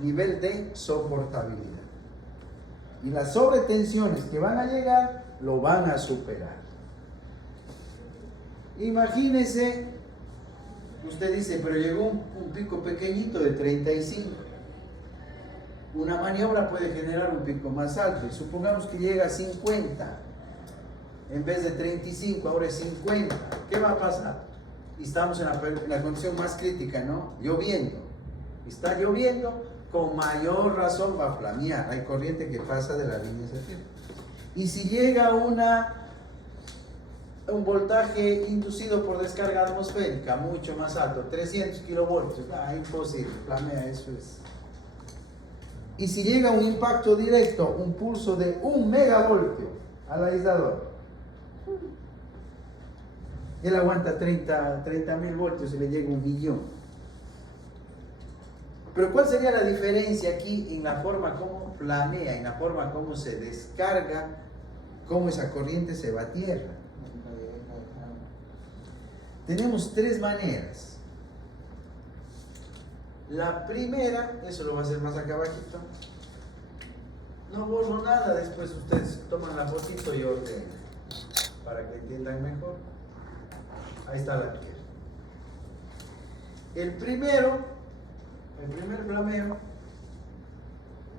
nivel de soportabilidad. Y las sobretensiones que van a llegar lo van a superar. Imagínese, usted dice, pero llegó un pico pequeñito de 35. Una maniobra puede generar un pico más alto. Y supongamos que llega a 50. En vez de 35, ahora es 50. ¿Qué va a pasar? Y estamos en la condición más crítica, ¿no? Lloviendo. Está lloviendo. Con mayor razón va a flamear. Hay corriente que pasa de la línea hacia tierra. Y si llega un voltaje inducido por descarga atmosférica mucho más alto, 300 kilovoltios, imposible, flamea, eso es. Y si llega un impacto directo, un pulso de 1 megavoltio al aislador, él aguanta 30.000 voltios y le llega 1 millón. Pero ¿cuál sería la diferencia aquí en la forma como flamea, en la forma como se descarga, cómo esa corriente se va a tierra? Tenemos 3 maneras. La primera, eso lo voy a hacer más acá abajito. No borro nada, después ustedes toman la fotito y ordenen para que entiendan mejor. Ahí está la tierra. El primer flameo,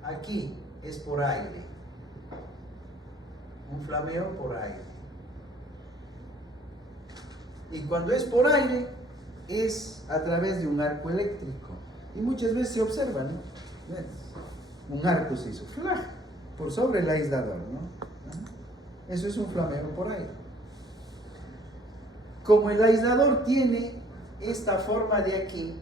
aquí es por aire. Un flameo por aire. Y cuando es por aire, es a través de un arco eléctrico. Y muchas veces se observa, ¿no? Un arco se hizo flag por sobre el aislador, ¿no? Eso es un flameo por aire. Como el aislador tiene esta forma de aquí,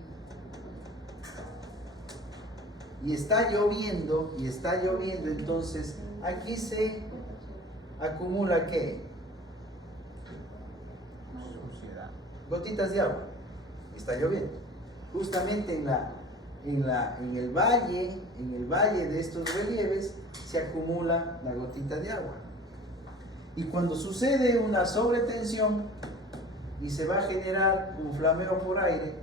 y está lloviendo, entonces aquí se acumula ¿qué? Suciedad. Gotitas de agua. Está lloviendo. Justamente en el valle de estos relieves se acumula la gotita de agua. Y cuando sucede una sobretensión y se va a generar un flameo por aire,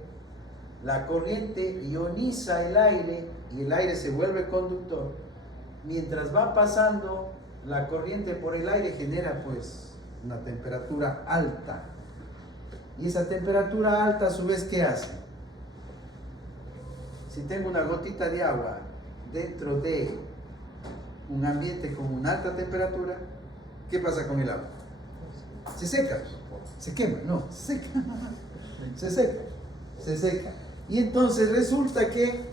la corriente ioniza el aire y el aire se vuelve conductor. Mientras va pasando la corriente por el aire genera pues una temperatura alta. Y esa temperatura alta a su vez ¿qué hace? Si tengo una gotita de agua dentro de un ambiente con una alta temperatura, ¿qué pasa con el agua? Se seca, se quema, no, se seca, se seca. Y entonces resulta que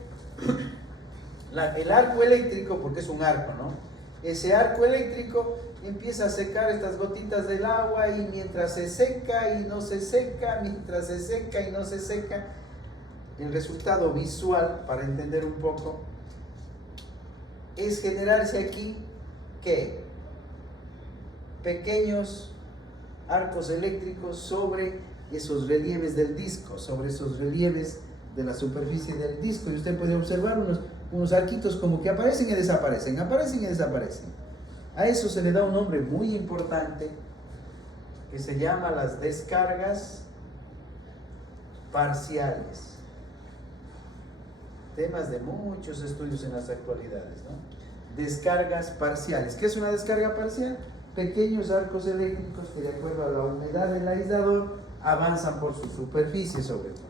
el arco eléctrico, porque es un arco, ¿no? Ese arco eléctrico empieza a secar estas gotitas del agua y mientras se seca y no se seca, mientras se seca y no se seca, el resultado visual, para entender un poco, es generarse aquí, ¿qué? Pequeños arcos eléctricos sobre esos relieves del disco, sobre esos relieves de la superficie del disco, y usted puede observar unos arquitos como que aparecen y desaparecen, aparecen y desaparecen. A eso se le da un nombre muy importante que se llama las descargas parciales. Temas de muchos estudios en las actualidades, ¿no? descargas parciales. ¿Qué es una descarga parcial? Pequeños arcos eléctricos que de acuerdo a la humedad del aislador avanzan por su superficie sobre todo.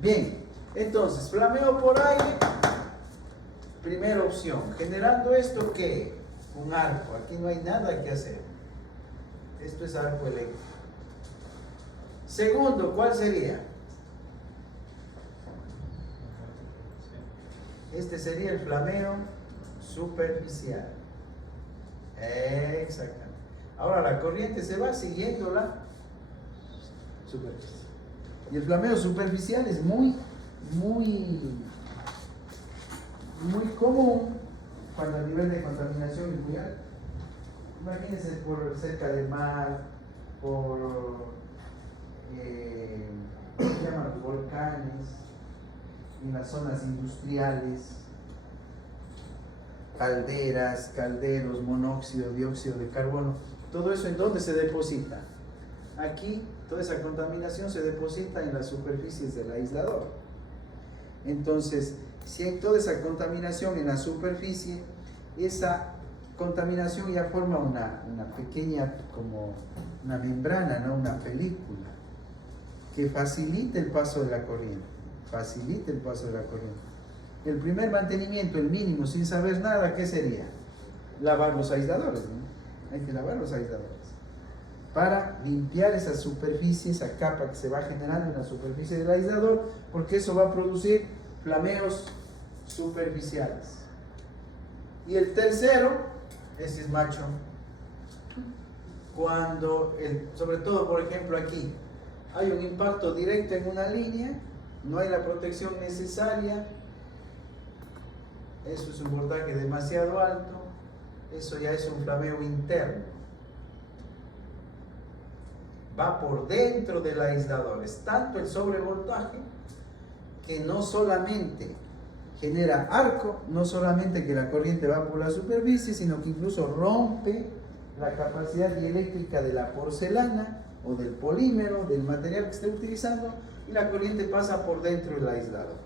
Bien, entonces, flameo por aire, primera opción. Generando esto, ¿qué? Un arco. Aquí no hay nada que hacer. Esto es arco eléctrico. Segundo, ¿cuál sería? Este sería el flameo superficial. Exactamente. Ahora la corriente se va siguiendo la superficie. Y el flameo superficial es muy común cuando el nivel de contaminación es muy alto. Imagínense por cerca del mar, por ¿qué se llaman? Los volcanes, en las zonas industriales, calderas, calderos, monóxido, dióxido de carbono. Todo eso, ¿en dónde se deposita? Aquí, toda esa contaminación se deposita en las superficies del aislador. Entonces, si hay toda esa contaminación en la superficie, esa contaminación ya forma una pequeña, como una membrana, ¿no? Una película que facilita el paso de la corriente. Facilita el paso de la corriente. El primer mantenimiento, el mínimo, sin saber nada, ¿qué sería? Lavar los aisladores, ¿no? Hay que lavar los aisladores para limpiar esa superficie, esa capa que se va generando en la superficie del aislador, porque eso va a producir flameos superficiales. Y el tercero, ese es macho, cuando, sobre todo por ejemplo aquí, hay un impacto directo en una línea, no hay la protección necesaria, eso es un voltaje demasiado alto, eso ya es un flameo interno. Va por dentro del aislador, es tanto el sobrevoltaje que no solamente genera arco, no solamente que la corriente va por la superficie, sino que incluso rompe la capacidad dieléctrica de la porcelana o del polímero, del material que esté utilizando, y la corriente pasa por dentro del aislador.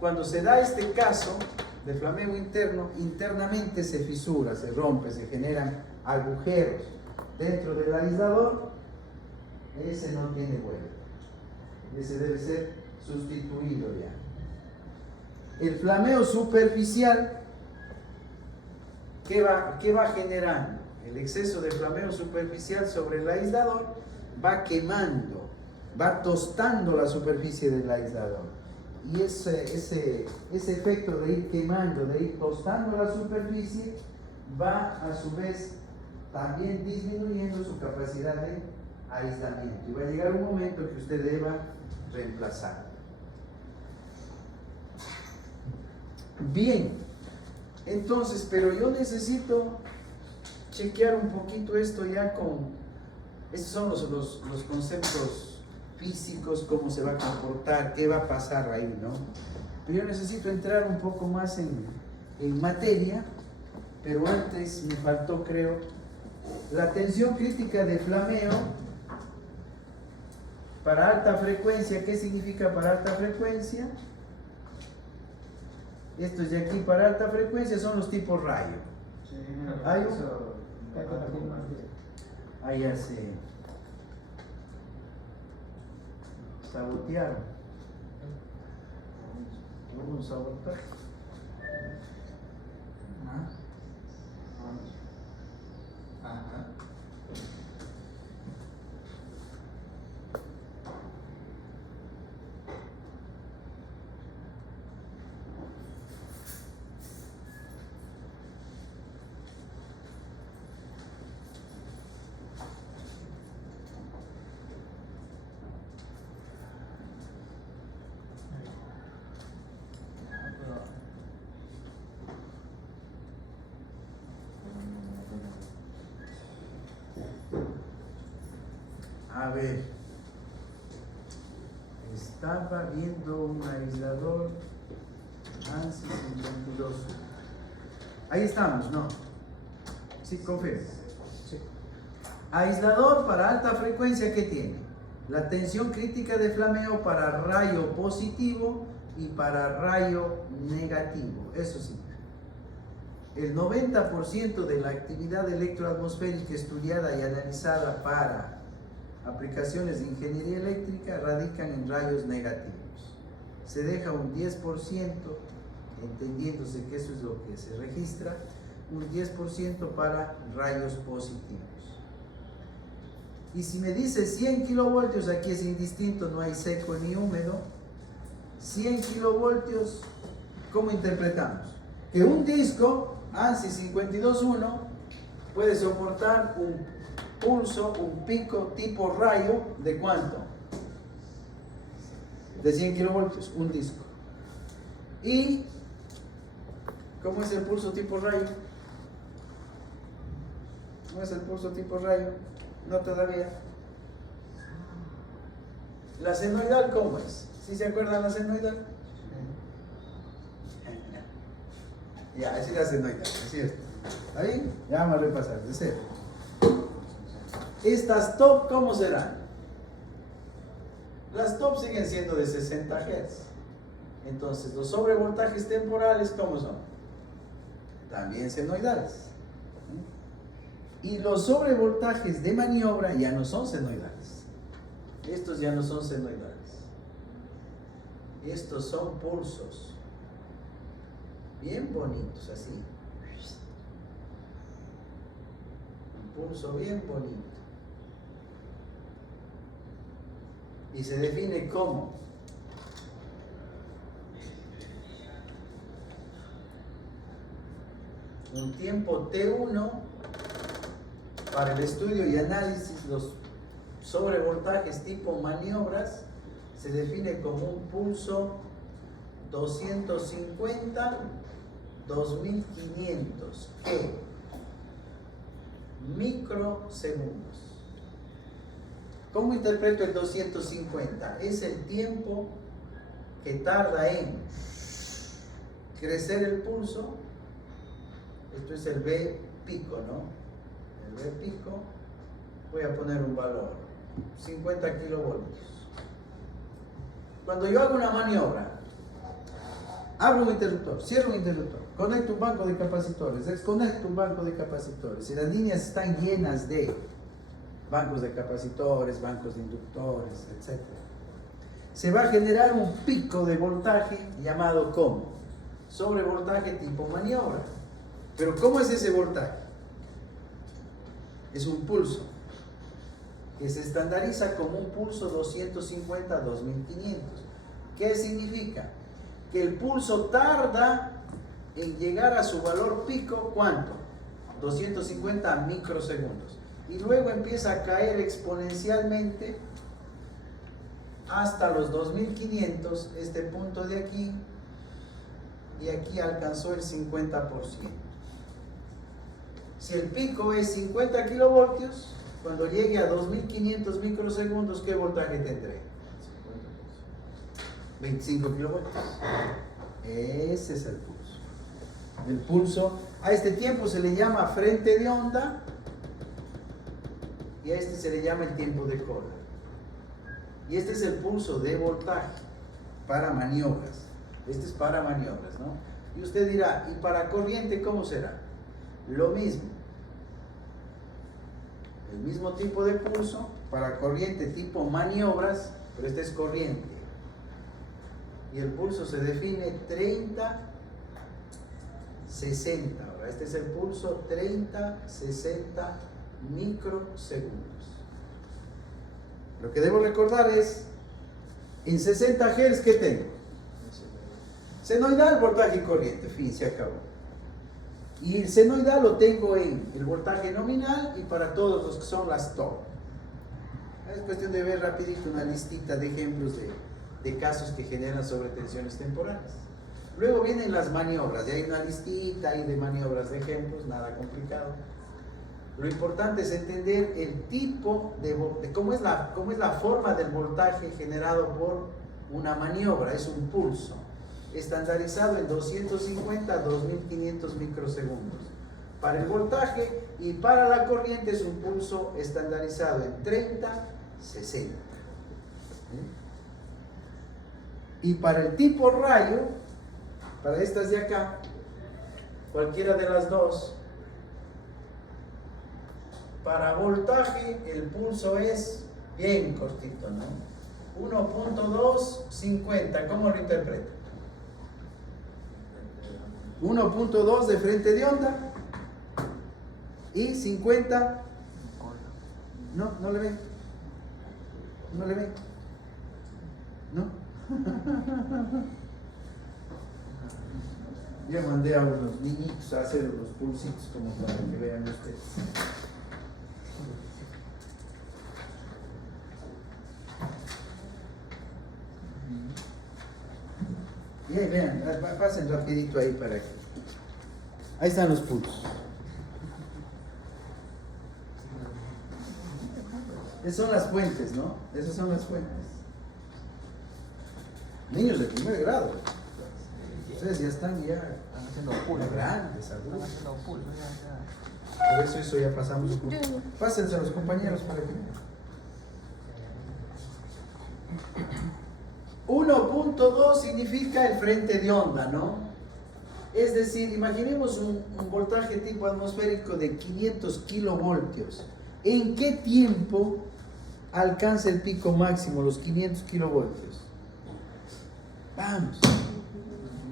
Cuando se da este caso de flameo interno, internamente se fisura, se rompe, se generan agujeros dentro del aislador. Ese no tiene vuelta, ese debe ser sustituido ya. El flameo superficial, ¿qué va generando? El exceso de flameo superficial sobre el aislador va quemando, va tostando la superficie del aislador. Y ese efecto de ir quemando, de ir tostando la superficie, va a su vez también disminuyendo su capacidad de aislamiento. Y va a llegar un momento que usted deba reemplazar. Bien, entonces, pero yo necesito chequear un poquito esto ya con... Estos son los conceptos físicos, cómo se va a comportar, qué va a pasar ahí, ¿no? Pero yo necesito entrar un poco más en materia, pero antes me faltó, creo, la tensión crítica de flameo para alta frecuencia. ¿Qué significa para alta frecuencia? Estos de aquí para alta frecuencia son los tipos rayo. Hay ahí ya se sabotearon. Hubo un sabotaje. Ajá. A ver, estaba viendo un aislador ANSI 52. Ahí estamos, ¿no? Sí, confirmo. Sí. Aislador para alta frecuencia, ¿qué tiene? La tensión crítica de flameo para rayo positivo y para rayo negativo. Eso sí. el 90% de la actividad electroatmosférica estudiada y analizada para aplicaciones de ingeniería eléctrica radican en rayos negativos. Se deja un 10%, entendiéndose que eso es lo que se registra, un 10% para rayos positivos. Y si me dice 100 kilovoltios, aquí es indistinto, no hay seco ni húmedo. 100 kilovoltios, ¿cómo interpretamos? Que un disco ANSI 521 puede soportar un pulso, un pico tipo rayo, ¿de cuánto? De 100 kilovoltios, un disco. ¿Y cómo es el pulso tipo rayo? ¿Cómo es el pulso tipo rayo? No todavía. ¿La senoidal cómo es? ¿Sí se acuerdan la senoidal? Ya, así es la senoidal, es cierto. ¿Está bien? Ya vamos a repasar, de cero. Estas top, ¿cómo serán? Las top siguen siendo de 60 Hz. Entonces, los sobrevoltajes temporales, ¿cómo son? También senoidales. Y los sobrevoltajes de maniobra ya no son senoidales. Estos ya no son senoidales. Estos son pulsos. Bien bonitos, así. Un pulso bien bonito. Y se define como un tiempo T1 para el estudio y análisis. Los sobrevoltajes tipo maniobras se define como un pulso 250 2500 microsegundos. ¿Cómo interpreto el 250? Es el tiempo que tarda en crecer el pulso. Esto es el V pico, ¿no? El V pico, voy a poner un valor, 50 kilovoltios. Cuando yo hago una maniobra, abro un interruptor, cierro un interruptor, conecto un banco de capacitores, desconecto un banco de capacitores, y las líneas están llenas de bancos de capacitores, bancos de inductores, etc. Se va a generar un pico de voltaje llamado como sobrevoltaje tipo maniobra. Pero ¿cómo es ese voltaje? Es un pulso que se estandariza como un pulso 250 a 2500. ¿Qué significa? Que el pulso tarda en llegar a su valor pico, ¿cuánto? 250 microsegundos. Y luego empieza a caer exponencialmente hasta los 2500, este punto de aquí, y aquí alcanzó el 50%. Si el pico es 50 kilovoltios, cuando llegue a 2500 microsegundos, ¿qué voltaje tendré? 25 kilovoltios. Ese es el pulso. El pulso, a este tiempo se le llama frente de onda y a este se le llama el tiempo de cola. Y este es el pulso de voltaje para maniobras. Este es para maniobras, ¿no? Y usted dirá, ¿y para corriente cómo será? Lo mismo. El mismo tipo de pulso para corriente tipo maniobras, pero este es corriente. Y el pulso se define 30, 60. Ahora, este es el pulso 30, 60 microsegundos. Lo que debo recordar es, en 60 Hz, ¿qué tengo? Senoidal, voltaje y corriente, fin, se acabó. Y el senoidal lo tengo en el voltaje nominal y para todos los que son las top. Es cuestión de ver rapidito una listita de ejemplos de casos que generan sobretensiones temporales. Luego vienen las maniobras, y hay una listita ahí de maniobras de ejemplos, nada complicado. Lo importante es entender el tipo de cómo es la forma del voltaje generado por una maniobra. Es un pulso estandarizado en 250 a 2500 microsegundos. Para el voltaje y para la corriente es un pulso estandarizado en 30, 60. Y para el tipo rayo, para estas de acá, cualquiera de las dos. Para voltaje el pulso es bien cortito, ¿no? 1.250, ¿cómo lo interpreta? 1.2 de frente de onda y 50. No le ven. No le ven. ¿No? Ya mandé a unos niñitos a hacer los pulsitos como para que vean ustedes. Y ahí vean, pasen rapidito ahí para que. Ahí están los pulsos. Esas son las fuentes, ¿no? Esas son las fuentes. Niños de primer grado. Ustedes ya están Están haciendo pulso. grandes, Están adultos. haciendo pulso, ya. Por eso ya pasamos un poco. Pásense a los compañeros para que vean. 1.2 significa el frente de onda, ¿no? Es decir, imaginemos un voltaje tipo atmosférico de 500 kilovoltios. ¿En qué tiempo alcanza el pico máximo, los 500 kilovoltios? Vamos.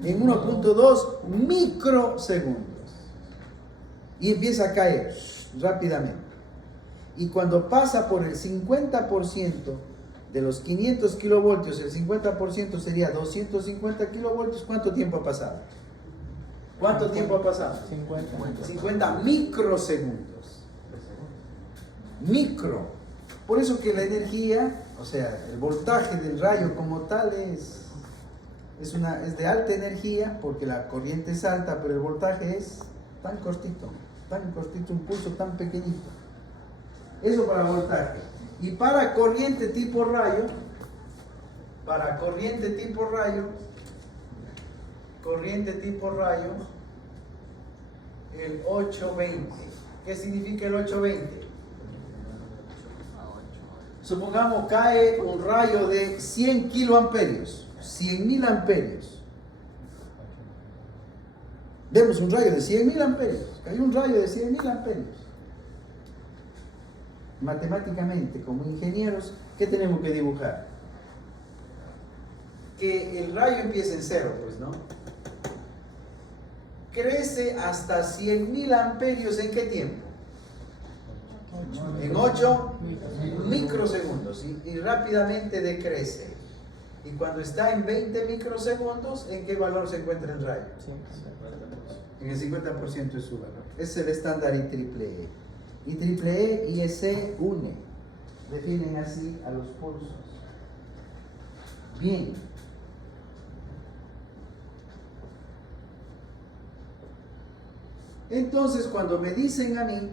En 1.2 microsegundos. Y empieza a caer rápidamente. Y cuando pasa por el 50% de los 500 kilovoltios, el 50% sería 250 kilovoltios, ¿cuánto tiempo ha pasado? ¿Cuánto tiempo ha pasado? 50 microsegundos. Micro. Por eso que la energía, o sea, el voltaje del rayo como tal es de alta energía, porque la corriente es alta, pero el voltaje es tan cortito, un pulso tan pequeñito. Eso para voltaje. Y para corriente tipo rayo, el 820. ¿Qué significa el 820? Supongamos cae un rayo de 100 kiloamperios, 100.000 amperios. Vemos un rayo de 100.000 amperios, cayó un rayo de 100.000 amperios. Matemáticamente, como ingenieros, ¿qué tenemos que dibujar? Que el rayo empiece en cero, pues, ¿no? Crece hasta 100.000 amperios, ¿en qué tiempo? En 8 microsegundos y rápidamente decrece. Y cuando está en 20 microsegundos, ¿en qué valor se encuentra el rayo? En el 50% de su valor. Ese es el estándar IEEE. IEEE y EC une. Definen así a los pulsos. Bien. Entonces, cuando me dicen a mí,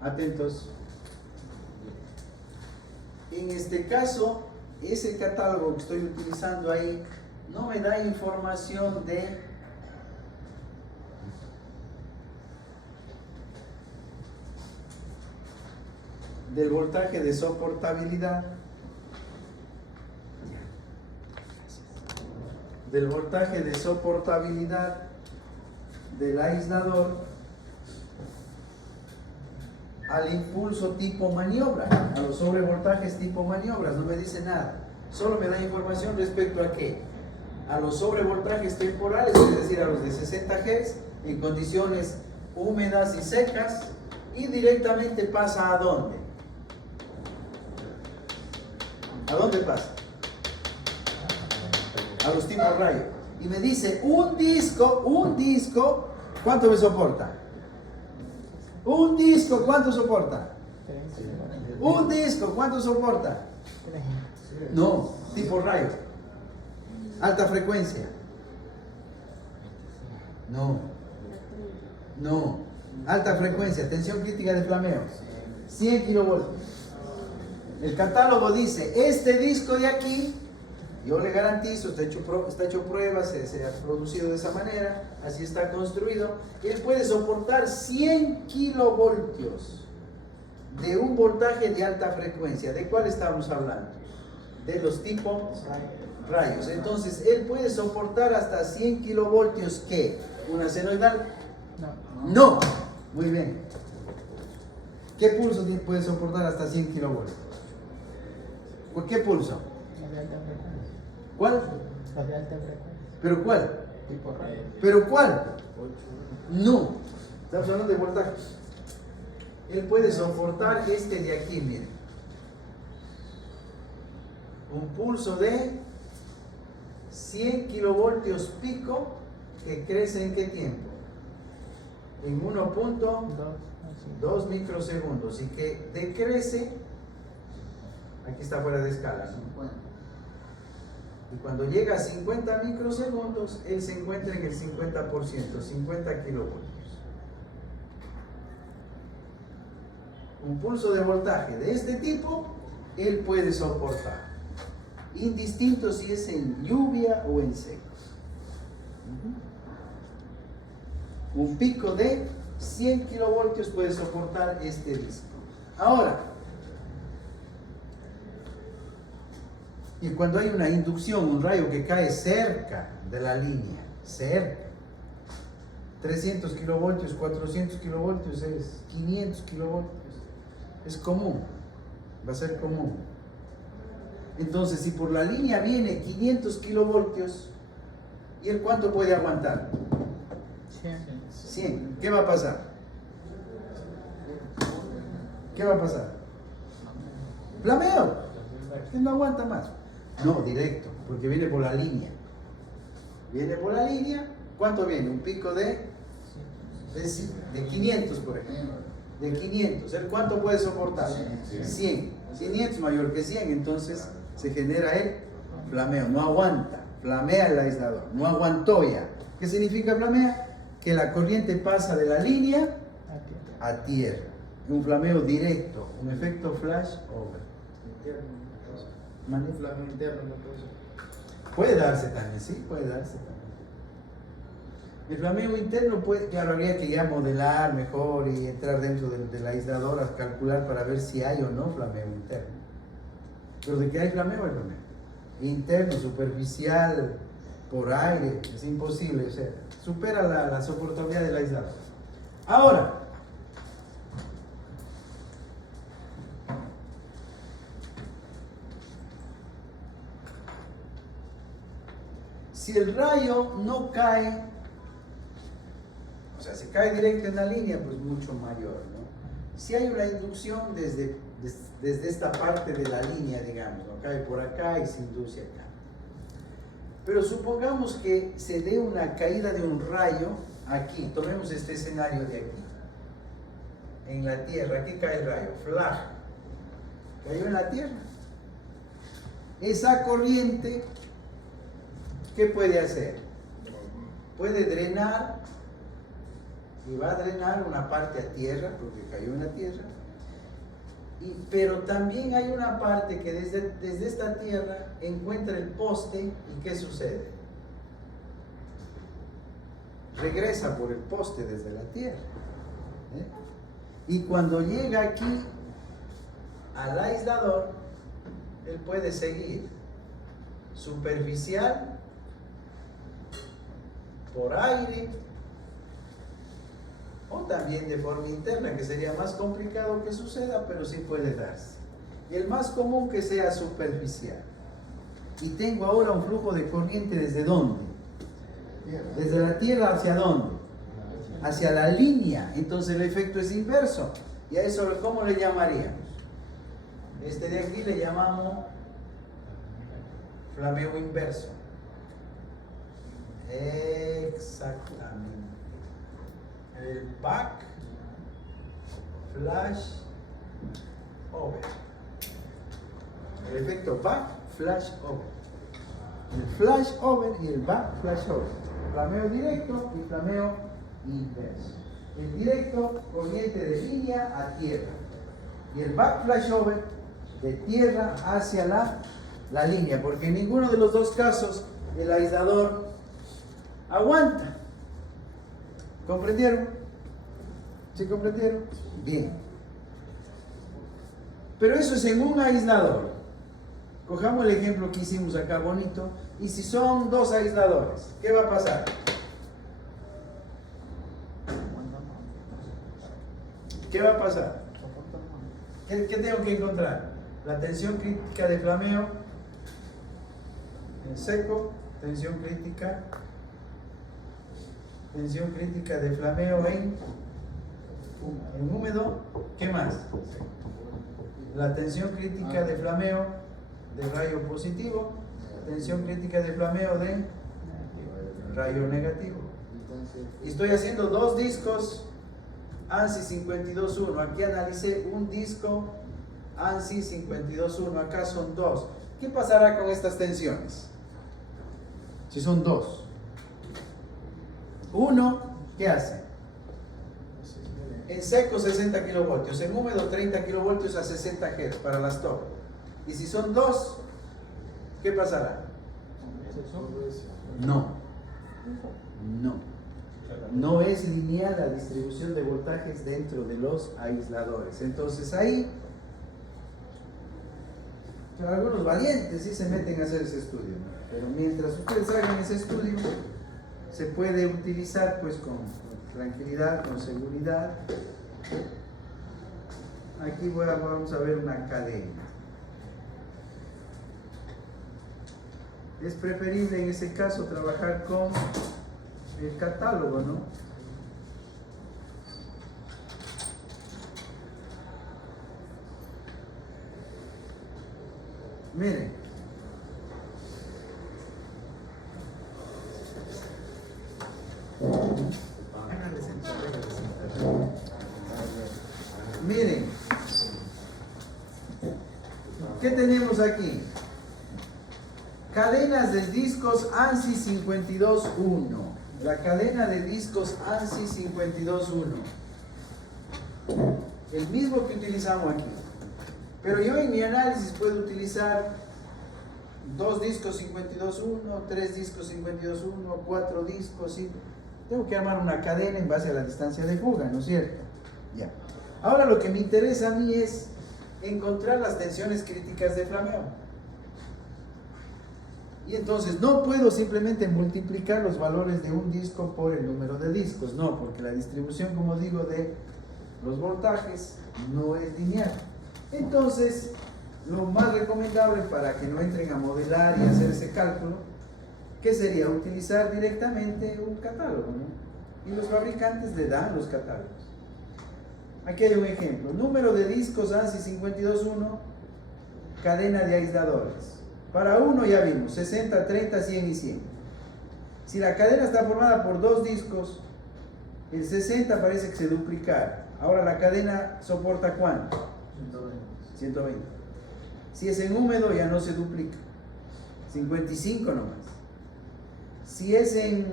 atentos, en este caso, ese catálogo que estoy utilizando ahí no me da información del voltaje de soportabilidad, del aislador al impulso tipo maniobra, a los sobrevoltajes tipo maniobras. No me dice nada, solo me da información respecto a qué, a los sobrevoltajes temporales, es decir, a los de 60 Hz en condiciones húmedas y secas, y directamente pasa ¿a dónde? ¿A dónde pasa? A los tipos rayo. Y me dice, un disco, ¿cuánto me soporta? Un disco, ¿cuánto soporta? Un disco, ¿cuánto soporta? No, tipo rayo. Alta frecuencia. No. Alta frecuencia, tensión crítica de flameo. 100 kilovoltios. El catálogo dice, este disco de aquí, yo le garantizo, está hecho pruebas, se ha producido de esa manera, así está construido, él puede soportar 100 kilovoltios de un voltaje de alta frecuencia. ¿De cuál estamos hablando? De los tipos rayos. Entonces, él puede soportar hasta 100 kilovoltios, ¿qué? ¿Una senoidal? No. No. Muy bien. ¿Qué pulso puede soportar hasta 100 kilovoltios? ¿Por qué pulso? La de alta frecuencia. ¿Cuál? La de alta frecuencia. ¿Pero cuál? Tipo radio. ¿Pero cuál? No. Estamos hablando de voltaje. Él puede soportar este de aquí, miren. Un pulso de 100 kilovoltios pico que crece en qué tiempo? En 1.2 microsegundos y que decrece, aquí está fuera de escala, ¿no? Y cuando llega a 50 microsegundos, él se encuentra en el 50%, 50 kilovoltios. Un pulso de voltaje de este tipo, él puede soportar, indistinto si es en lluvia o en seco. Un pico de 100 kilovoltios puede soportar este disco. Ahora, y cuando hay una inducción, un rayo que cae cerca de la línea, cerca, 300 kilovoltios, 400 kilovoltios, es 500 kilovoltios, es común, va a ser común. Entonces, si por la línea viene 500 kilovoltios, ¿y él cuánto puede aguantar? 100. ¿Qué va a pasar? ¿Qué va a pasar? Flameo. Usted no aguanta más. No, directo, porque viene por la línea. Viene por la línea, ¿cuánto viene? Un pico de 500, por ejemplo. De 500. ¿El cuánto puede soportar? 100. 500 mayor que 100, entonces se genera el flameo. No aguanta. Flamea el aislador. No aguantó ya. ¿Qué significa flamea? Que la corriente pasa de la línea a tierra. Un flameo directo, un efecto flash over. Un flameo interno, no puede ser. Puede darse también, sí, puede darse también. El flameo interno puede, claro, habría que ya modelar mejor y entrar dentro del aislador a calcular para ver si hay o no flameo interno. Pero de que hay flameo, hay flameo. Interno, superficial, por aire, es imposible, o sea, supera la soportabilidad del aislador. Ahora, si el rayo no cae, o sea, si cae directo en la línea, pues mucho mayor, ¿no? Si hay una inducción desde esta parte de la línea, digamos, ¿no? Cae por acá y se induce acá. Pero supongamos que se dé una caída de un rayo aquí, tomemos este escenario de aquí, en la tierra, aquí cae el rayo, flash, cayó en la tierra. Esa corriente, ¿qué puede hacer? Puede drenar, y va a drenar una parte a tierra, porque cayó en la tierra, pero también hay una parte que desde esta tierra encuentra el poste, ¿y qué sucede? Regresa por el poste desde la tierra. Y cuando llega aquí al aislador, él puede seguir superficial, por aire, o también de forma interna, que sería más complicado que suceda, pero sí puede darse. El más común que sea superficial. Y tengo ahora un flujo de corriente ¿desde dónde? Desde la tierra ¿hacia dónde? Hacia la línea. Entonces el efecto es inverso. ¿Y a eso cómo le llamaríamos? Este de aquí le llamamos flameo inverso. Exactamente. El back flash over. El efecto back flash over. El flash over y el back flash over. Flameo directo y flameo inverso. El directo, corriente de línea a tierra. Y el back flash over, de tierra hacia la línea. Porque en ninguno de los dos casos el aislador aguanta. ¿Comprendieron? ¿Sí comprendieron? Bien. Pero eso es en un aislador. Cojamos el ejemplo que hicimos acá bonito. Y si son dos aisladores, ¿qué va a pasar? ¿Qué va a pasar? ¿Qué tengo que encontrar? La tensión crítica de flameo en seco, tensión crítica de flameo en húmedo. ¿Qué más? La tensión crítica de flameo de rayo positivo, tensión crítica de flameo de rayo negativo. Y estoy haciendo dos discos ANSI 52.1. Aquí analicé un disco ANSI 52.1. Acá son dos. ¿Qué pasará con estas tensiones? Si son dos. Uno, ¿qué hace? En seco 60 kilovoltios, en húmedo 30 kilovoltios a 60 Hz para las top. Y si son dos, ¿qué pasará? No es lineal la distribución de voltajes dentro de los aisladores. Entonces ahí algunos valientes sí se meten a hacer ese estudio, ¿no? Pero mientras ustedes hagan ese estudio, se puede utilizar pues con tranquilidad, con seguridad. Aquí vamos a ver una cadena. Es preferible en ese caso trabajar con el catálogo, ¿no? Miren. Miren. ¿Qué tenemos aquí? Cadenas de discos ANSI 52.1. La cadena de discos ANSI 52.1. El mismo que utilizamos aquí. Pero yo en mi análisis puedo utilizar dos discos 52.1, tres discos 52.1, cuatro discos. ¿Sí? Tengo que armar una cadena en base a la distancia de fuga, ¿no es cierto? Ya. Ahora lo que me interesa a mí es encontrar las tensiones críticas de flameo. Y entonces no puedo simplemente multiplicar los valores de un disco por el número de discos, no, porque la distribución, como digo, de los voltajes no es lineal. Entonces, lo más recomendable para que no entren a modelar y hacer ese cálculo, ¿qué sería? Utilizar directamente un catálogo, ¿no? Y los fabricantes le dan los catálogos. Aquí hay un ejemplo. Número de discos ANSI 52.1, cadena de aisladores. Para uno ya vimos, 60, 30, 100 y 100. Si la cadena está formada por dos discos, el 60 parece que se duplicara. Ahora la cadena soporta ¿cuánto? 120. Si es en húmedo ya no se duplica. 55 nomás. Si es en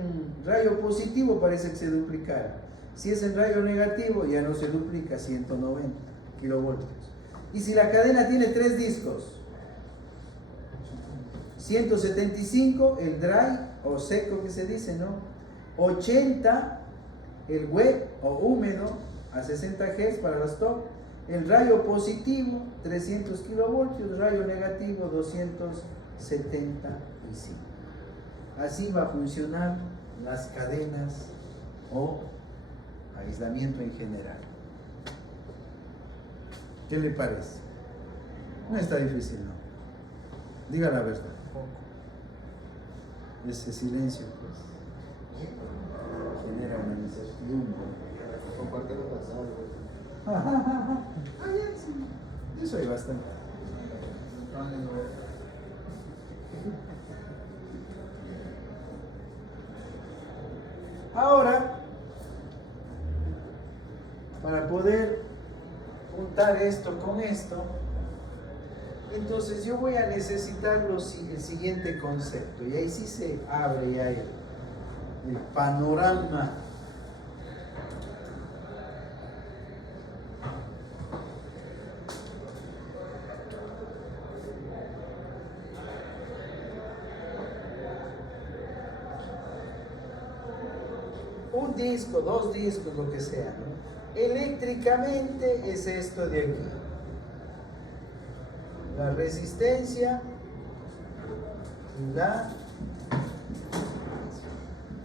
rayo positivo parece que se duplicara. Si es en rayo negativo ya no se duplica, 190 kilovoltios. Y si la cadena tiene tres discos, 175 el dry o seco que se dice, ¿no? 80 el wet o húmedo a 60 Hz para las top. El rayo positivo 300 kilovoltios, rayo negativo 275. Así va a funcionar las cadenas o aislamiento en general. ¿Qué le parece? No está difícil, ¿no? Diga la verdad. Ese silencio pues genera una incertidumbre. Sí. Eso hay bastante. Ahora, para poder juntar esto con esto, entonces yo voy a necesitar el siguiente concepto, y ahí sí se abre ya el panorama. Un disco, dos discos, lo que sea, ¿no? Eléctricamente es esto de aquí. La resistencia y la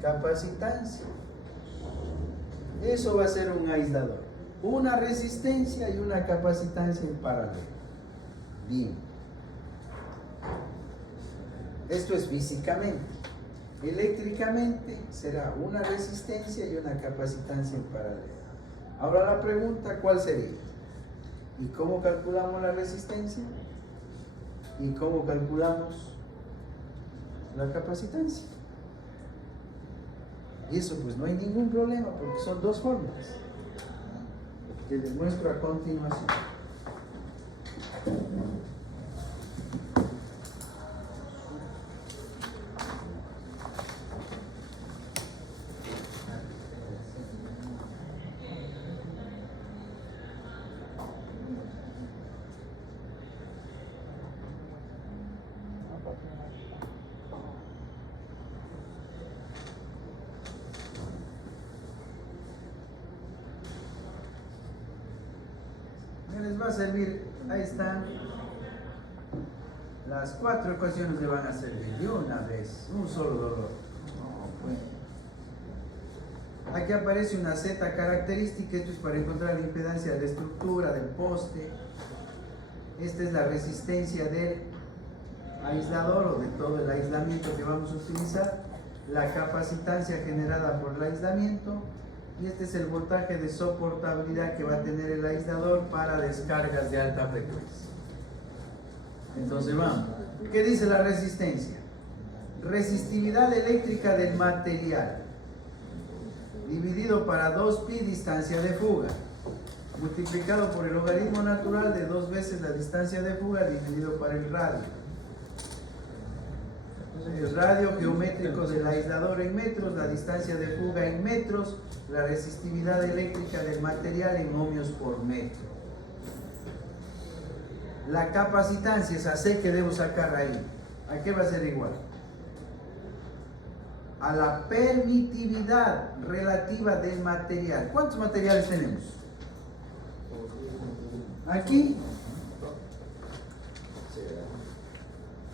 capacitancia. Eso va a ser un aislador. una resistencia y una capacitancia en paralelo. Bien. Esto es físicamente. Eléctricamente será una resistencia y una capacitancia en paralelo. Ahora la pregunta, ¿cuál sería? ¿Y cómo calculamos la resistencia? ¿Y cómo calculamos la capacitancia? Y eso pues no hay ningún problema porque son dos fórmulas que les muestro a continuación. Les va a servir, ahí están las 4 ecuaciones, le van a servir de una vez, un solo dolor. Aquí aparece una Z característica, esto es para encontrar la impedancia de la estructura del poste. Esta es la resistencia del aislador o de todo el aislamiento que vamos a utilizar, la capacitancia generada por el aislamiento. Y este es el voltaje de soportabilidad que va a tener el aislador para descargas de alta frecuencia. Entonces vamos. ¿Qué dice la resistencia? Resistividad eléctrica del material dividido para 2pi distancia de fuga multiplicado por el logaritmo natural de 2 veces la distancia de fuga dividido por el radio. El radio geométrico del aislador en metros, la distancia de fuga en metros, la resistividad eléctrica del material en ohmios por metro. La capacitancia, esa C que debo sacar ahí, ¿a qué va a ser igual? A la permitividad relativa del material. ¿Cuántos materiales tenemos? Aquí.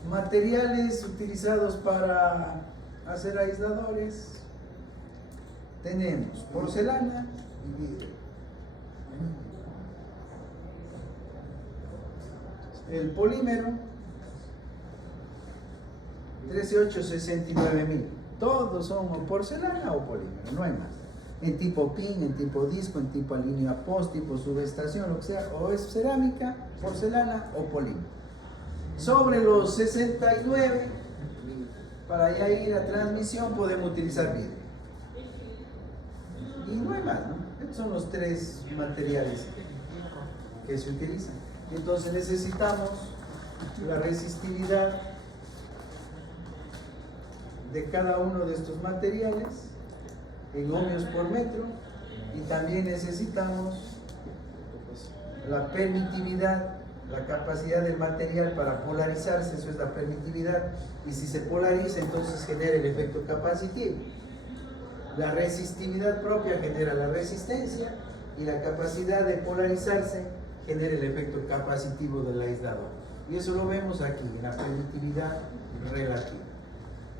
Materiales utilizados para hacer aisladores. Tenemos porcelana y vidrio. El polímero 13.869.000. Todos son o porcelana o polímero, no hay más. En tipo pin, en tipo disco, en tipo línea post, tipo subestación, lo que sea, o es cerámica, porcelana o polímero. Sobre los 69, para ya ir a transmisión podemos utilizar vidrio. Y no hay más, ¿no? Estos son los 3 materiales que se utilizan. Entonces necesitamos la resistividad de cada uno de estos materiales en ohmios por metro, y también necesitamos la permitividad, la capacidad del material para polarizarse, eso es la permitividad, y si se polariza entonces genera el efecto capacitivo. La resistividad propia genera la resistencia y la capacidad de polarizarse genera el efecto capacitivo del aislador. Y eso lo vemos aquí, en la permitividad relativa.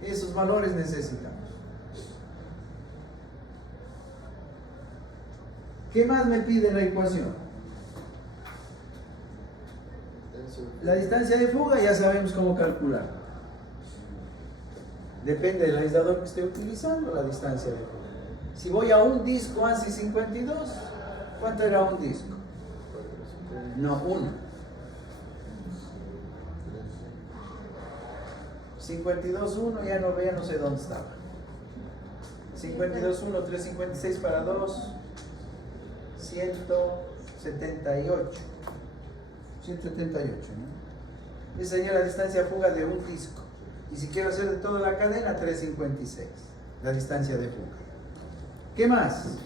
Esos valores necesitamos. ¿Qué más me pide la ecuación? La distancia de fuga ya sabemos cómo calcular. Depende del aislador que esté utilizando, la distancia de fuga. Si voy a un disco ANSI 52, ¿cuánto era un disco? No, 1. 52.1, ya no sé dónde estaba. 52.1, 356 para 2, 178. 178, ¿no? Esa sería la distancia de fuga de un disco. Y si quiero hacer de toda la cadena, 356, la distancia de fuga. ¿Qué más?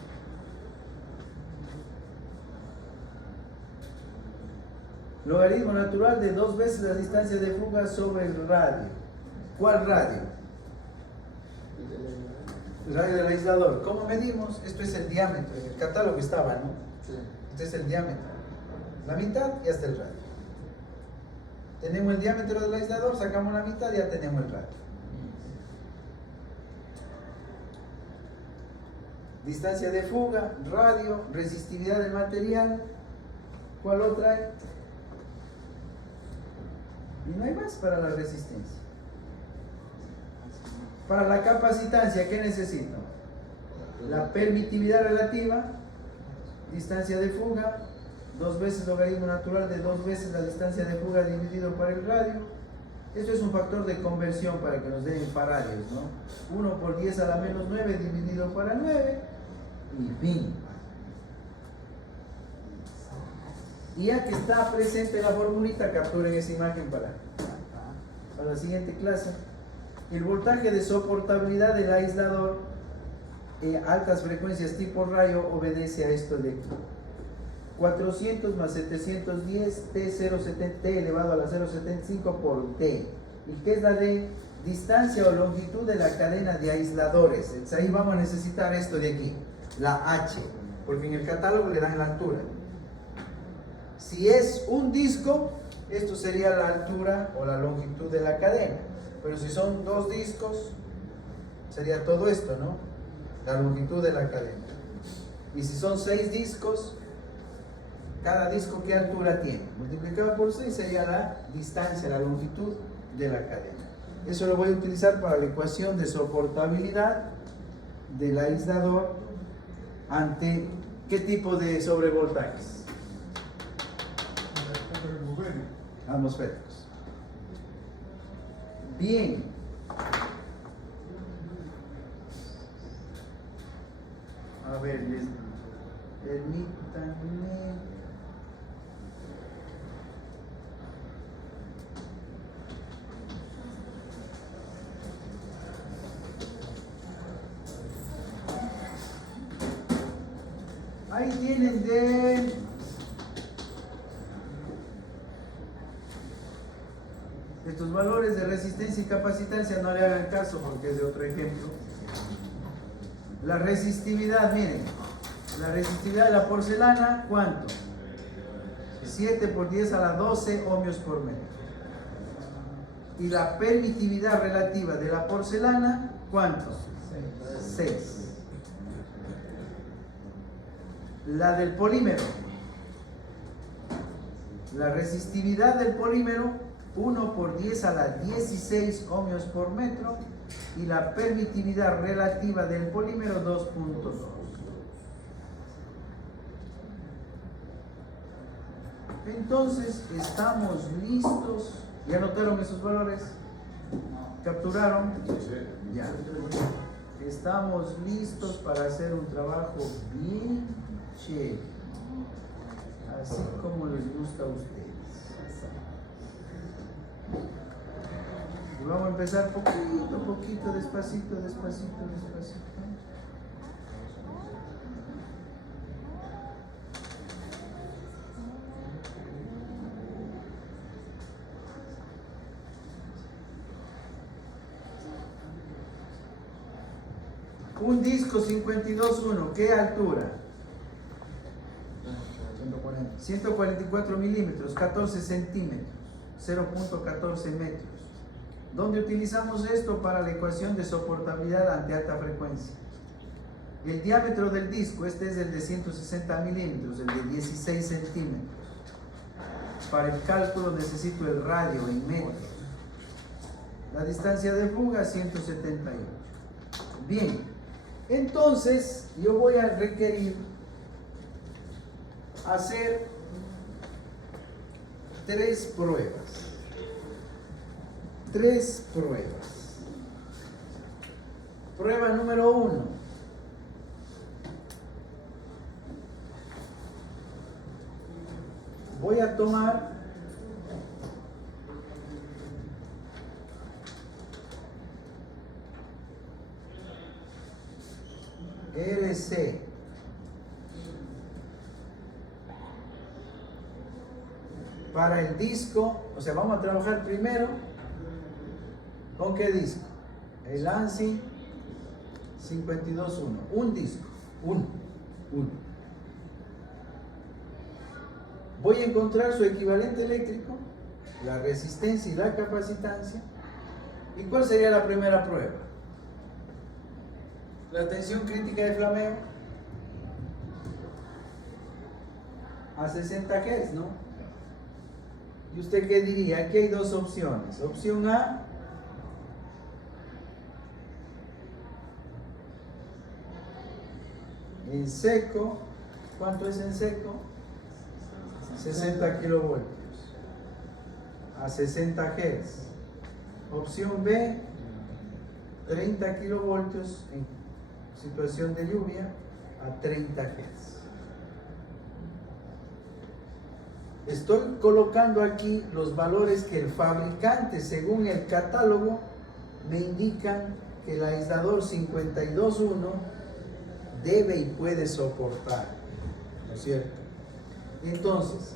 Logaritmo natural de 2 veces la distancia de fuga sobre el radio. ¿Cuál radio? El radio del aislador. ¿Cómo medimos? Esto es el diámetro. En el catálogo estaba, ¿no? Sí. Este es el diámetro. La mitad y hasta el radio. Tenemos el diámetro del aislador, sacamos la mitad y ya tenemos el radio. distancia de fuga, radio, resistividad del material. ¿Cuál otra hay? Y no hay más para la resistencia. Para la capacitancia, ¿qué necesito? La permitividad relativa, distancia de fuga, 2 veces logaritmo natural de 2 veces la distancia de fuga dividido por el radio. Esto es un factor de conversión para que nos den en faradios, ¿no? 1 por 10 a la menos 9 dividido por el 9 y fin. Y ya que está presente la formulita, capturen esa imagen para la siguiente clase. El voltaje de soportabilidad del aislador altas frecuencias tipo rayo obedece a esto de aquí. 400 más 710 T elevado a la 0,75 por T. ¿Y qué es la D? Distancia o longitud de la cadena de aisladores. Entonces ahí vamos a necesitar esto de aquí, la H, porque en el catálogo le dan la altura. Si es un disco, esto sería la altura o la longitud de la cadena. Pero si son 2 discos, sería todo esto, ¿no? La longitud de la cadena. Y si son 6 discos, cada disco, ¿qué altura tiene? Multiplicado por 6 sería la distancia, la longitud de la cadena. Eso lo voy a utilizar para la ecuación de soportabilidad del aislador ante ¿qué tipo de sobrevoltajes? Atmosféricos. Bien. A ver, permítanme. Ahí tienen de estos valores de resistencia y capacitancia, no le hagan caso porque es de otro ejemplo. La resistividad, miren, la resistividad de la porcelana, ¿cuánto? 7 por 10 a la 12 ohmios por metro. Y la permitividad relativa de la porcelana, ¿cuánto? 6. La del polímero, la resistividad del polímero, 1 por 10 a la 16 ohmios por metro, y la permitividad relativa del polímero 2.2. Entonces estamos listos. ¿Ya anotaron esos valores? ¿Capturaron? Ya. Estamos listos para hacer un trabajo bien chévere, así como les gusta a ustedes. Y vamos a empezar poquito, despacito. Un disco 52.1, ¿qué altura? 144 milímetros, 14 centímetros, 0.14 metros. ¿Dónde utilizamos esto? Para la ecuación de soportabilidad ante alta frecuencia. El diámetro del disco, este es el de 160 milímetros, el de 16 centímetros. Para el cálculo necesito el radio en metros. La distancia de fuga, 178. Bien, entonces yo voy a requerir hacer 3 pruebas. 3 pruebas. Prueba número 1. Voy a tomar RC para el disco, o sea, vamos a trabajar primero ¿con qué disco? El ANSI 52.1, un disco, uno. Voy a encontrar su equivalente eléctrico, la resistencia y la capacitancia. ¿Y cuál sería la primera prueba? La tensión crítica de flameo. a 60 Hz, ¿no? ¿Y usted qué diría? Aquí hay dos opciones. Opción A, en seco, ¿cuánto es en seco? 60 kilovoltios a 60 Hz. Opción B, 30 kilovoltios en situación de lluvia a 30 Hz. Estoy colocando aquí los valores que el fabricante, según el catálogo, me indican que el aislador 52.1 debe y puede soportar, ¿no es cierto? Entonces,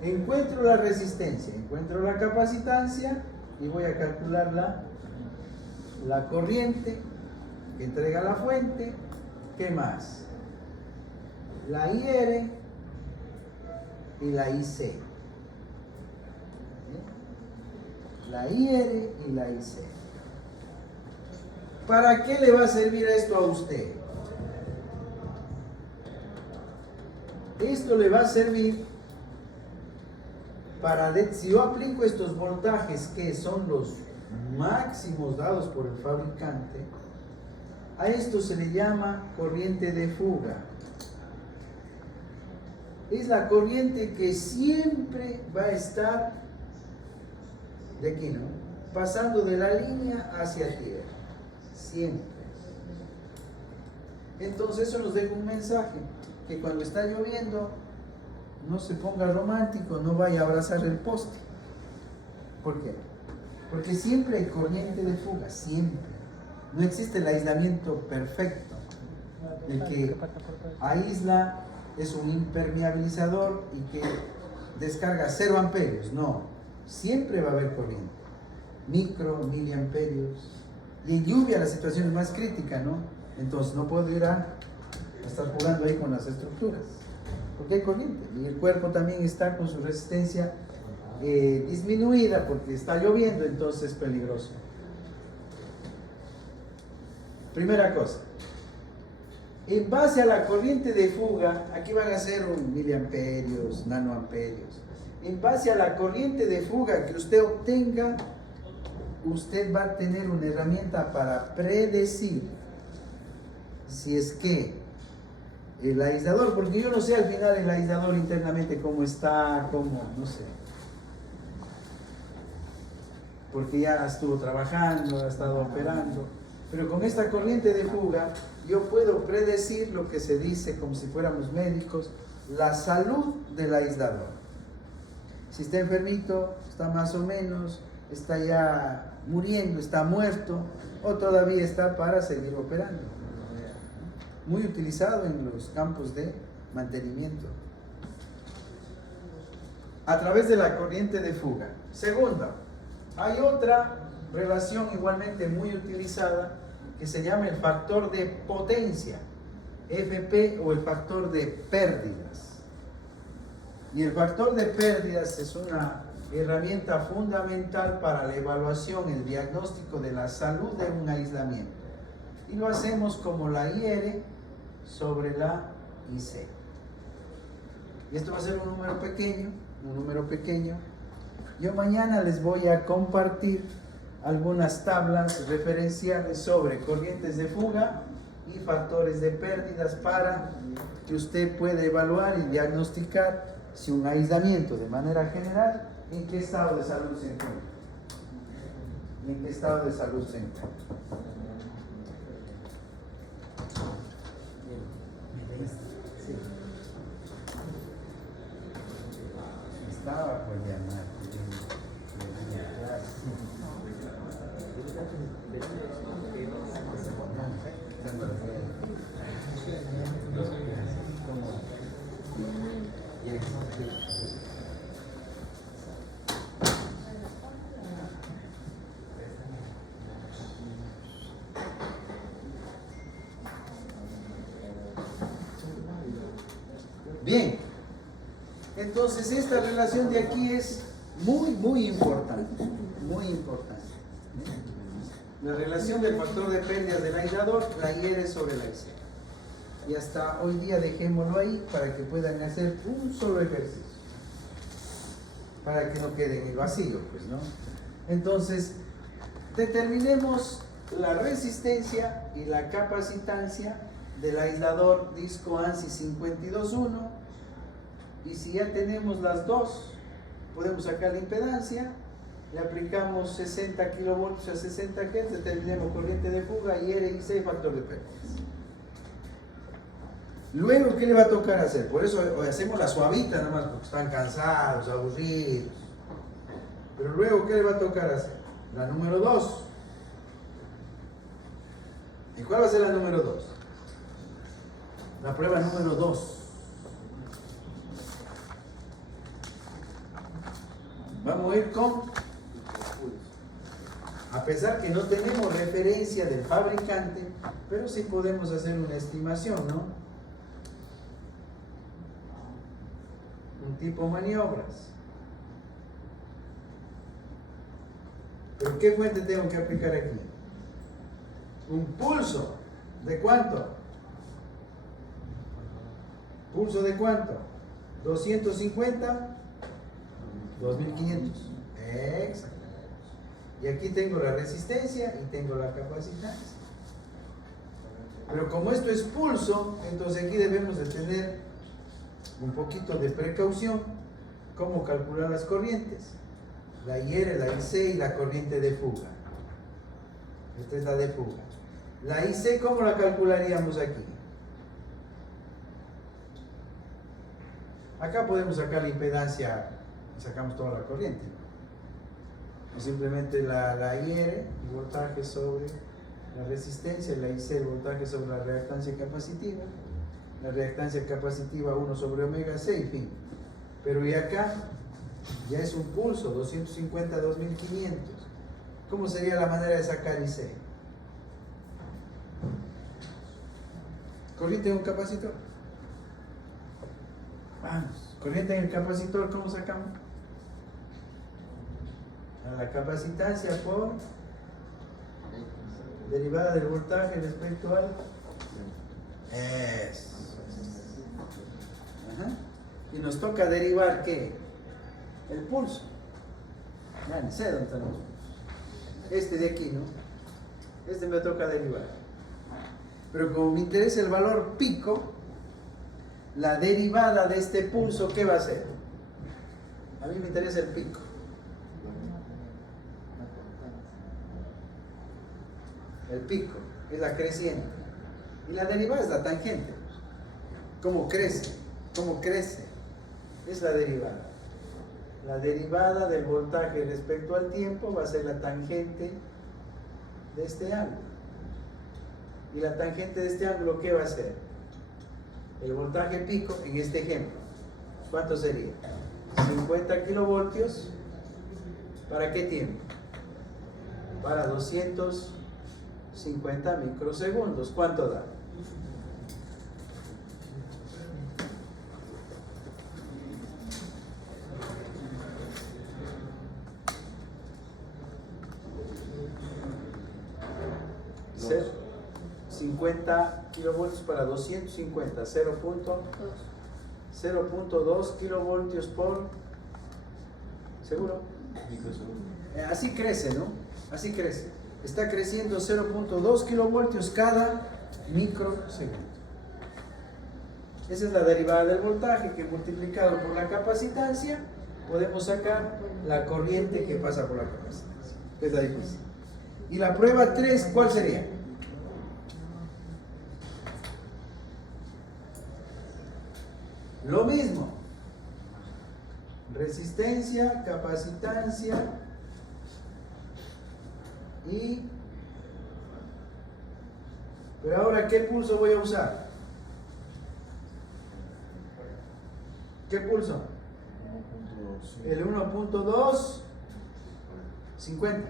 encuentro la resistencia, encuentro la capacitancia y voy a calcular la corriente que entrega la fuente. ¿Qué más? La IR y la IC. La IR y la IC. ¿Para qué le va a servir esto a usted? Esto le va a servir para, si yo aplico estos voltajes que son los máximos dados por el fabricante, a esto se le llama corriente de fuga. Es la corriente que siempre va a estar de aquí, ¿no? Pasando de la línea hacia tierra. Siempre. Entonces eso nos deja un mensaje, que cuando está lloviendo no se ponga romántico, no vaya a abrazar el poste. ¿Por qué? Porque siempre hay corriente de fuga, siempre. No existe el aislamiento perfecto. El que aísla es un impermeabilizador y que descarga 0 amperios. No, siempre va a haber corriente. Micro, miliamperios. Y en lluvia la situación es más crítica, ¿no? Entonces no puedo ir a estar jugando ahí con las estructuras, porque hay corriente. Y el cuerpo también está con su resistencia disminuida porque está lloviendo, entonces es peligroso. Primera cosa, en base a la corriente de fuga, aquí van a ser miliamperios, nanoamperios. En base a la corriente de fuga que usted obtenga, usted va a tener una herramienta para predecir si es que el aislador, porque yo no sé al final el aislador internamente cómo está, no sé. Porque ya estuvo trabajando, ha estado operando. Pero con esta corriente de fuga, yo puedo predecir lo que se dice, como si fuéramos médicos, la salud del aislador. Si está enfermito, está más o menos, está ya muriendo, está muerto, o todavía está para seguir operando. Muy utilizado en los campos de mantenimiento. A través de la corriente de fuga. Segunda, hay otra relación igualmente muy utilizada que se llama el factor de potencia, FP, o el factor de pérdidas. Y el factor de pérdidas es una herramienta fundamental para la evaluación, el diagnóstico de la salud de un aislamiento. Y lo hacemos como la IR sobre la IC. Y esto va a ser un número pequeño. Yo mañana les voy a compartir algunas tablas referenciales sobre corrientes de fuga y factores de pérdidas para que usted pueda evaluar y diagnosticar si un aislamiento de manera general, en qué estado de salud se encuentra. ¿En qué estado de salud se encuentra? Sí. Estaba por llamar. Bien, entonces esta relación de aquí es muy importante, muy importante. La relación del factor de pérdidas del aislador, la IR sobre la IC. y hasta hoy día dejémoslo ahí para que puedan hacer un solo ejercicio, para que no quede en el vacío, pues, ¿no? Entonces, determinemos la resistencia y la capacitancia del aislador disco ANSI 521, y si ya tenemos las dos, podemos sacar la impedancia, le aplicamos 60 kilovoltios a 60 Hz, determinemos corriente de fuga, IR, IC y factor de pérdidas. Luego, ¿qué le va a tocar hacer? Por eso hoy hacemos la suavita nomás, porque están cansados, aburridos. Pero luego, ¿qué le va a tocar hacer? La número 2. ¿Y cuál va a ser la número 2? La prueba número 2. Vamos a ir con, a pesar que no tenemos referencia del fabricante, pero sí podemos hacer una estimación, ¿no? Un tipo maniobras. ¿Pero qué fuente tengo que aplicar aquí? Un pulso. ¿De cuánto? ¿Pulso de cuánto? 250, 2500. Exacto. Y aquí tengo la resistencia y tengo la capacitancia. Pero como esto es pulso, entonces aquí debemos de tener un poquito de precaución. ¿Cómo calcular las corrientes? La IR, la IC y la corriente de fuga. Esta es la de fuga. La IC, ¿cómo la calcularíamos aquí? Acá podemos sacar la impedancia y sacamos toda la corriente. O simplemente la IR, el voltaje sobre la resistencia, la IC, el voltaje sobre la reactancia capacitiva. La reactancia capacitiva 1 sobre omega C, y fin. Pero y acá ya es un pulso, 250 a 2500. ¿Cómo sería la manera de sacar IC? Corriente en un capacitor. Vamos, corriente en el capacitor, ¿cómo sacamos? A la capacitancia por derivada del voltaje respecto al... Eso. Ajá. Y nos toca derivar ¿qué? El pulso. Ya ni sé dónde están los pulsos. Este de aquí, ¿no? Este me toca derivar. Pero como me interesa el valor pico, la derivada de este pulso, ¿qué va a ser? A mí me interesa el pico. El pico es la creciente. Y la derivada es la tangente. ¿Cómo crece? ¿Cómo crece? Es la derivada. La derivada del voltaje respecto al tiempo va a ser la tangente de este ángulo. Y la tangente de este ángulo, ¿qué va a ser? El voltaje pico en este ejemplo. ¿Cuánto sería? 50 kilovoltios. ¿Para qué tiempo? Para 250 microsegundos. ¿Cuánto da? Ser 50 kilovoltios para 250, 0.2 kilovoltios por ¿seguro? Así crece, ¿no? Así crece. Está creciendo 0.2 kilovoltios cada microsegundo. Esa es la derivada del voltaje que multiplicado por la capacitancia podemos sacar la corriente que pasa por la capacitancia. Es la difícil. Y la prueba 3, ¿cuál sería? Lo mismo. Resistencia, capacitancia y... Pero ahora, ¿qué pulso voy a usar? ¿Qué pulso? El 1.250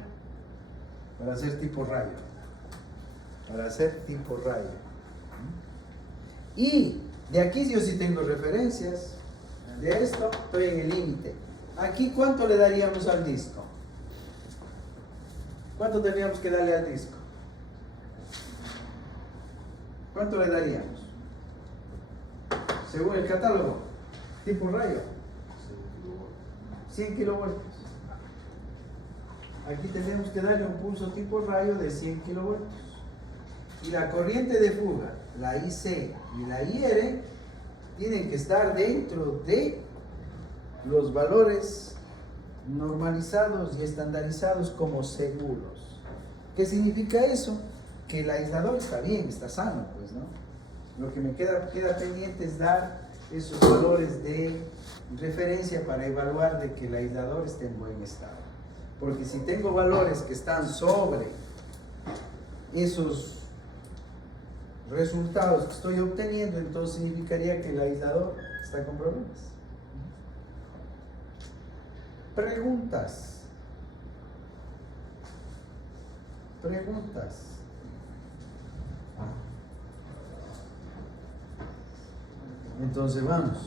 para hacer tipo rayo. Para hacer tipo rayo. Y de aquí yo sí tengo referencias. De esto estoy en el límite. Aquí, ¿cuánto le daríamos al disco? ¿Cuánto tendríamos que darle al disco? ¿Cuánto le daríamos? según el catálogo, tipo rayo, 100 kilovoltios. Aquí tenemos que darle un pulso tipo rayo de 100 kilovoltios. Y la corriente de fuga, la IC y la IR, tienen que estar dentro de los valores normalizados y estandarizados como seguros. ¿Qué significa eso? Que el aislador está bien, está sano, pues, ¿no? Lo que me queda pendiente es dar esos valores de referencia para evaluar de que el aislador esté en buen estado. Porque si tengo valores que están sobre esos resultados que estoy obteniendo, entonces significaría que el aislador está con problemas. Preguntas. Entonces vamos.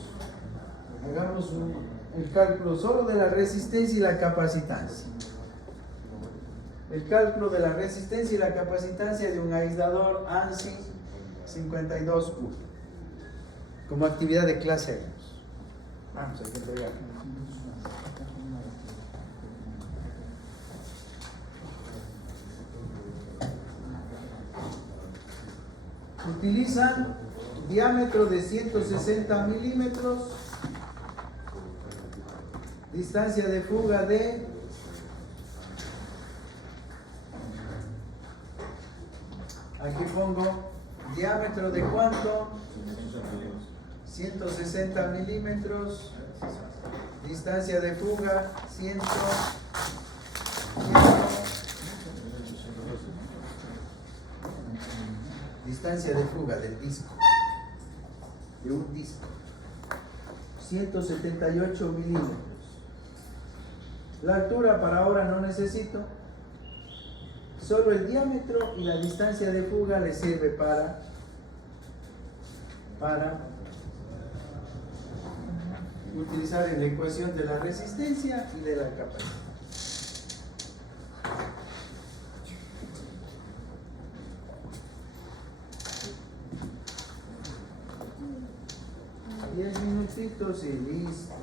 Hagamos el cálculo solo de la resistencia y la capacitancia. El cálculo de la resistencia y la capacitancia de un aislador ANSI 52U como actividad de clase haremos. Vamos, hay que entregar. Utilizan diámetro de 160 milímetros, distancia de fuga de aquí pongo diámetro de cuánto, 160 milímetros, distancia de fuga 100, distancia de fuga del disco, de un disco, 178 milímetros. La altura para ahora no necesito, solo el diámetro y la distancia de fuga le sirve para utilizar en la ecuación de la resistencia y de la capacidad. Minutitos y listo.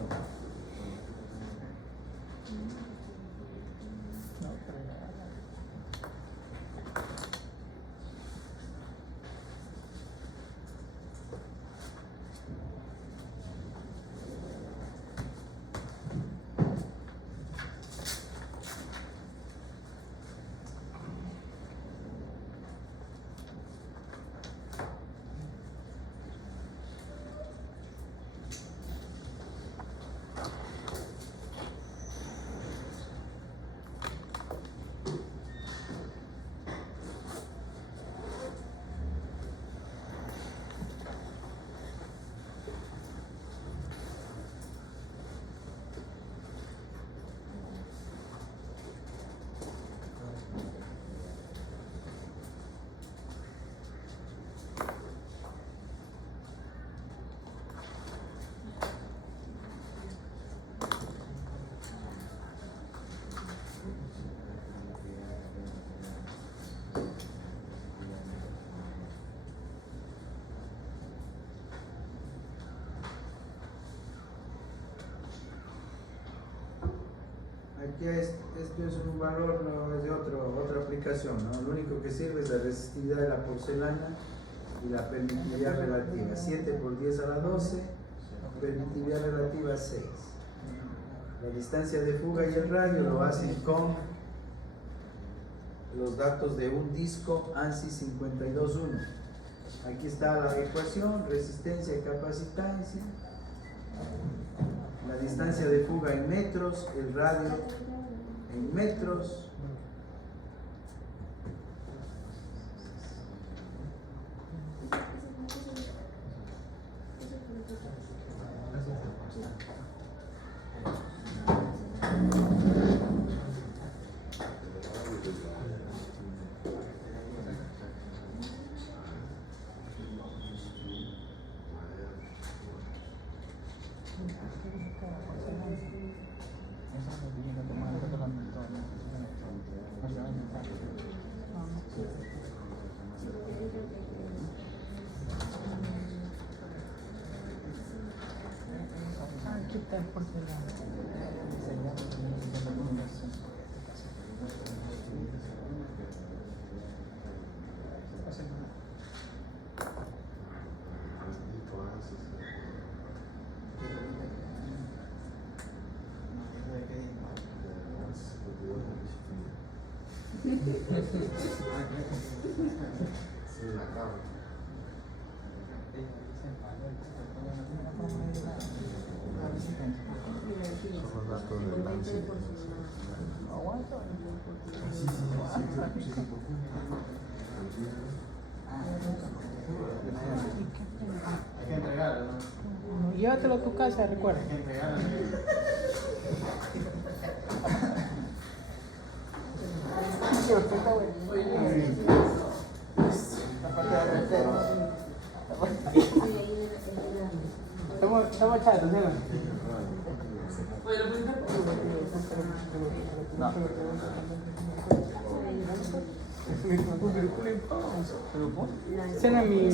Aquí esto es un valor, no es de otra aplicación, ¿no? Lo único que sirve es la resistividad de la porcelana y la permitividad relativa. 7 por 10 a la 12, permitividad relativa 6. La distancia de fuga y el radio lo hacen con los datos de un disco ANSI 52.1. Aquí está la ecuación, resistencia y capacitancia. La distancia de fuga en metros, el radio en metros. es porcelana. Hay que entregarlo, ¿no? No, llévatelo a tu casa, recuerda. Hay que entregarlo. Estamos chatos, ¿no? No. Ese era mi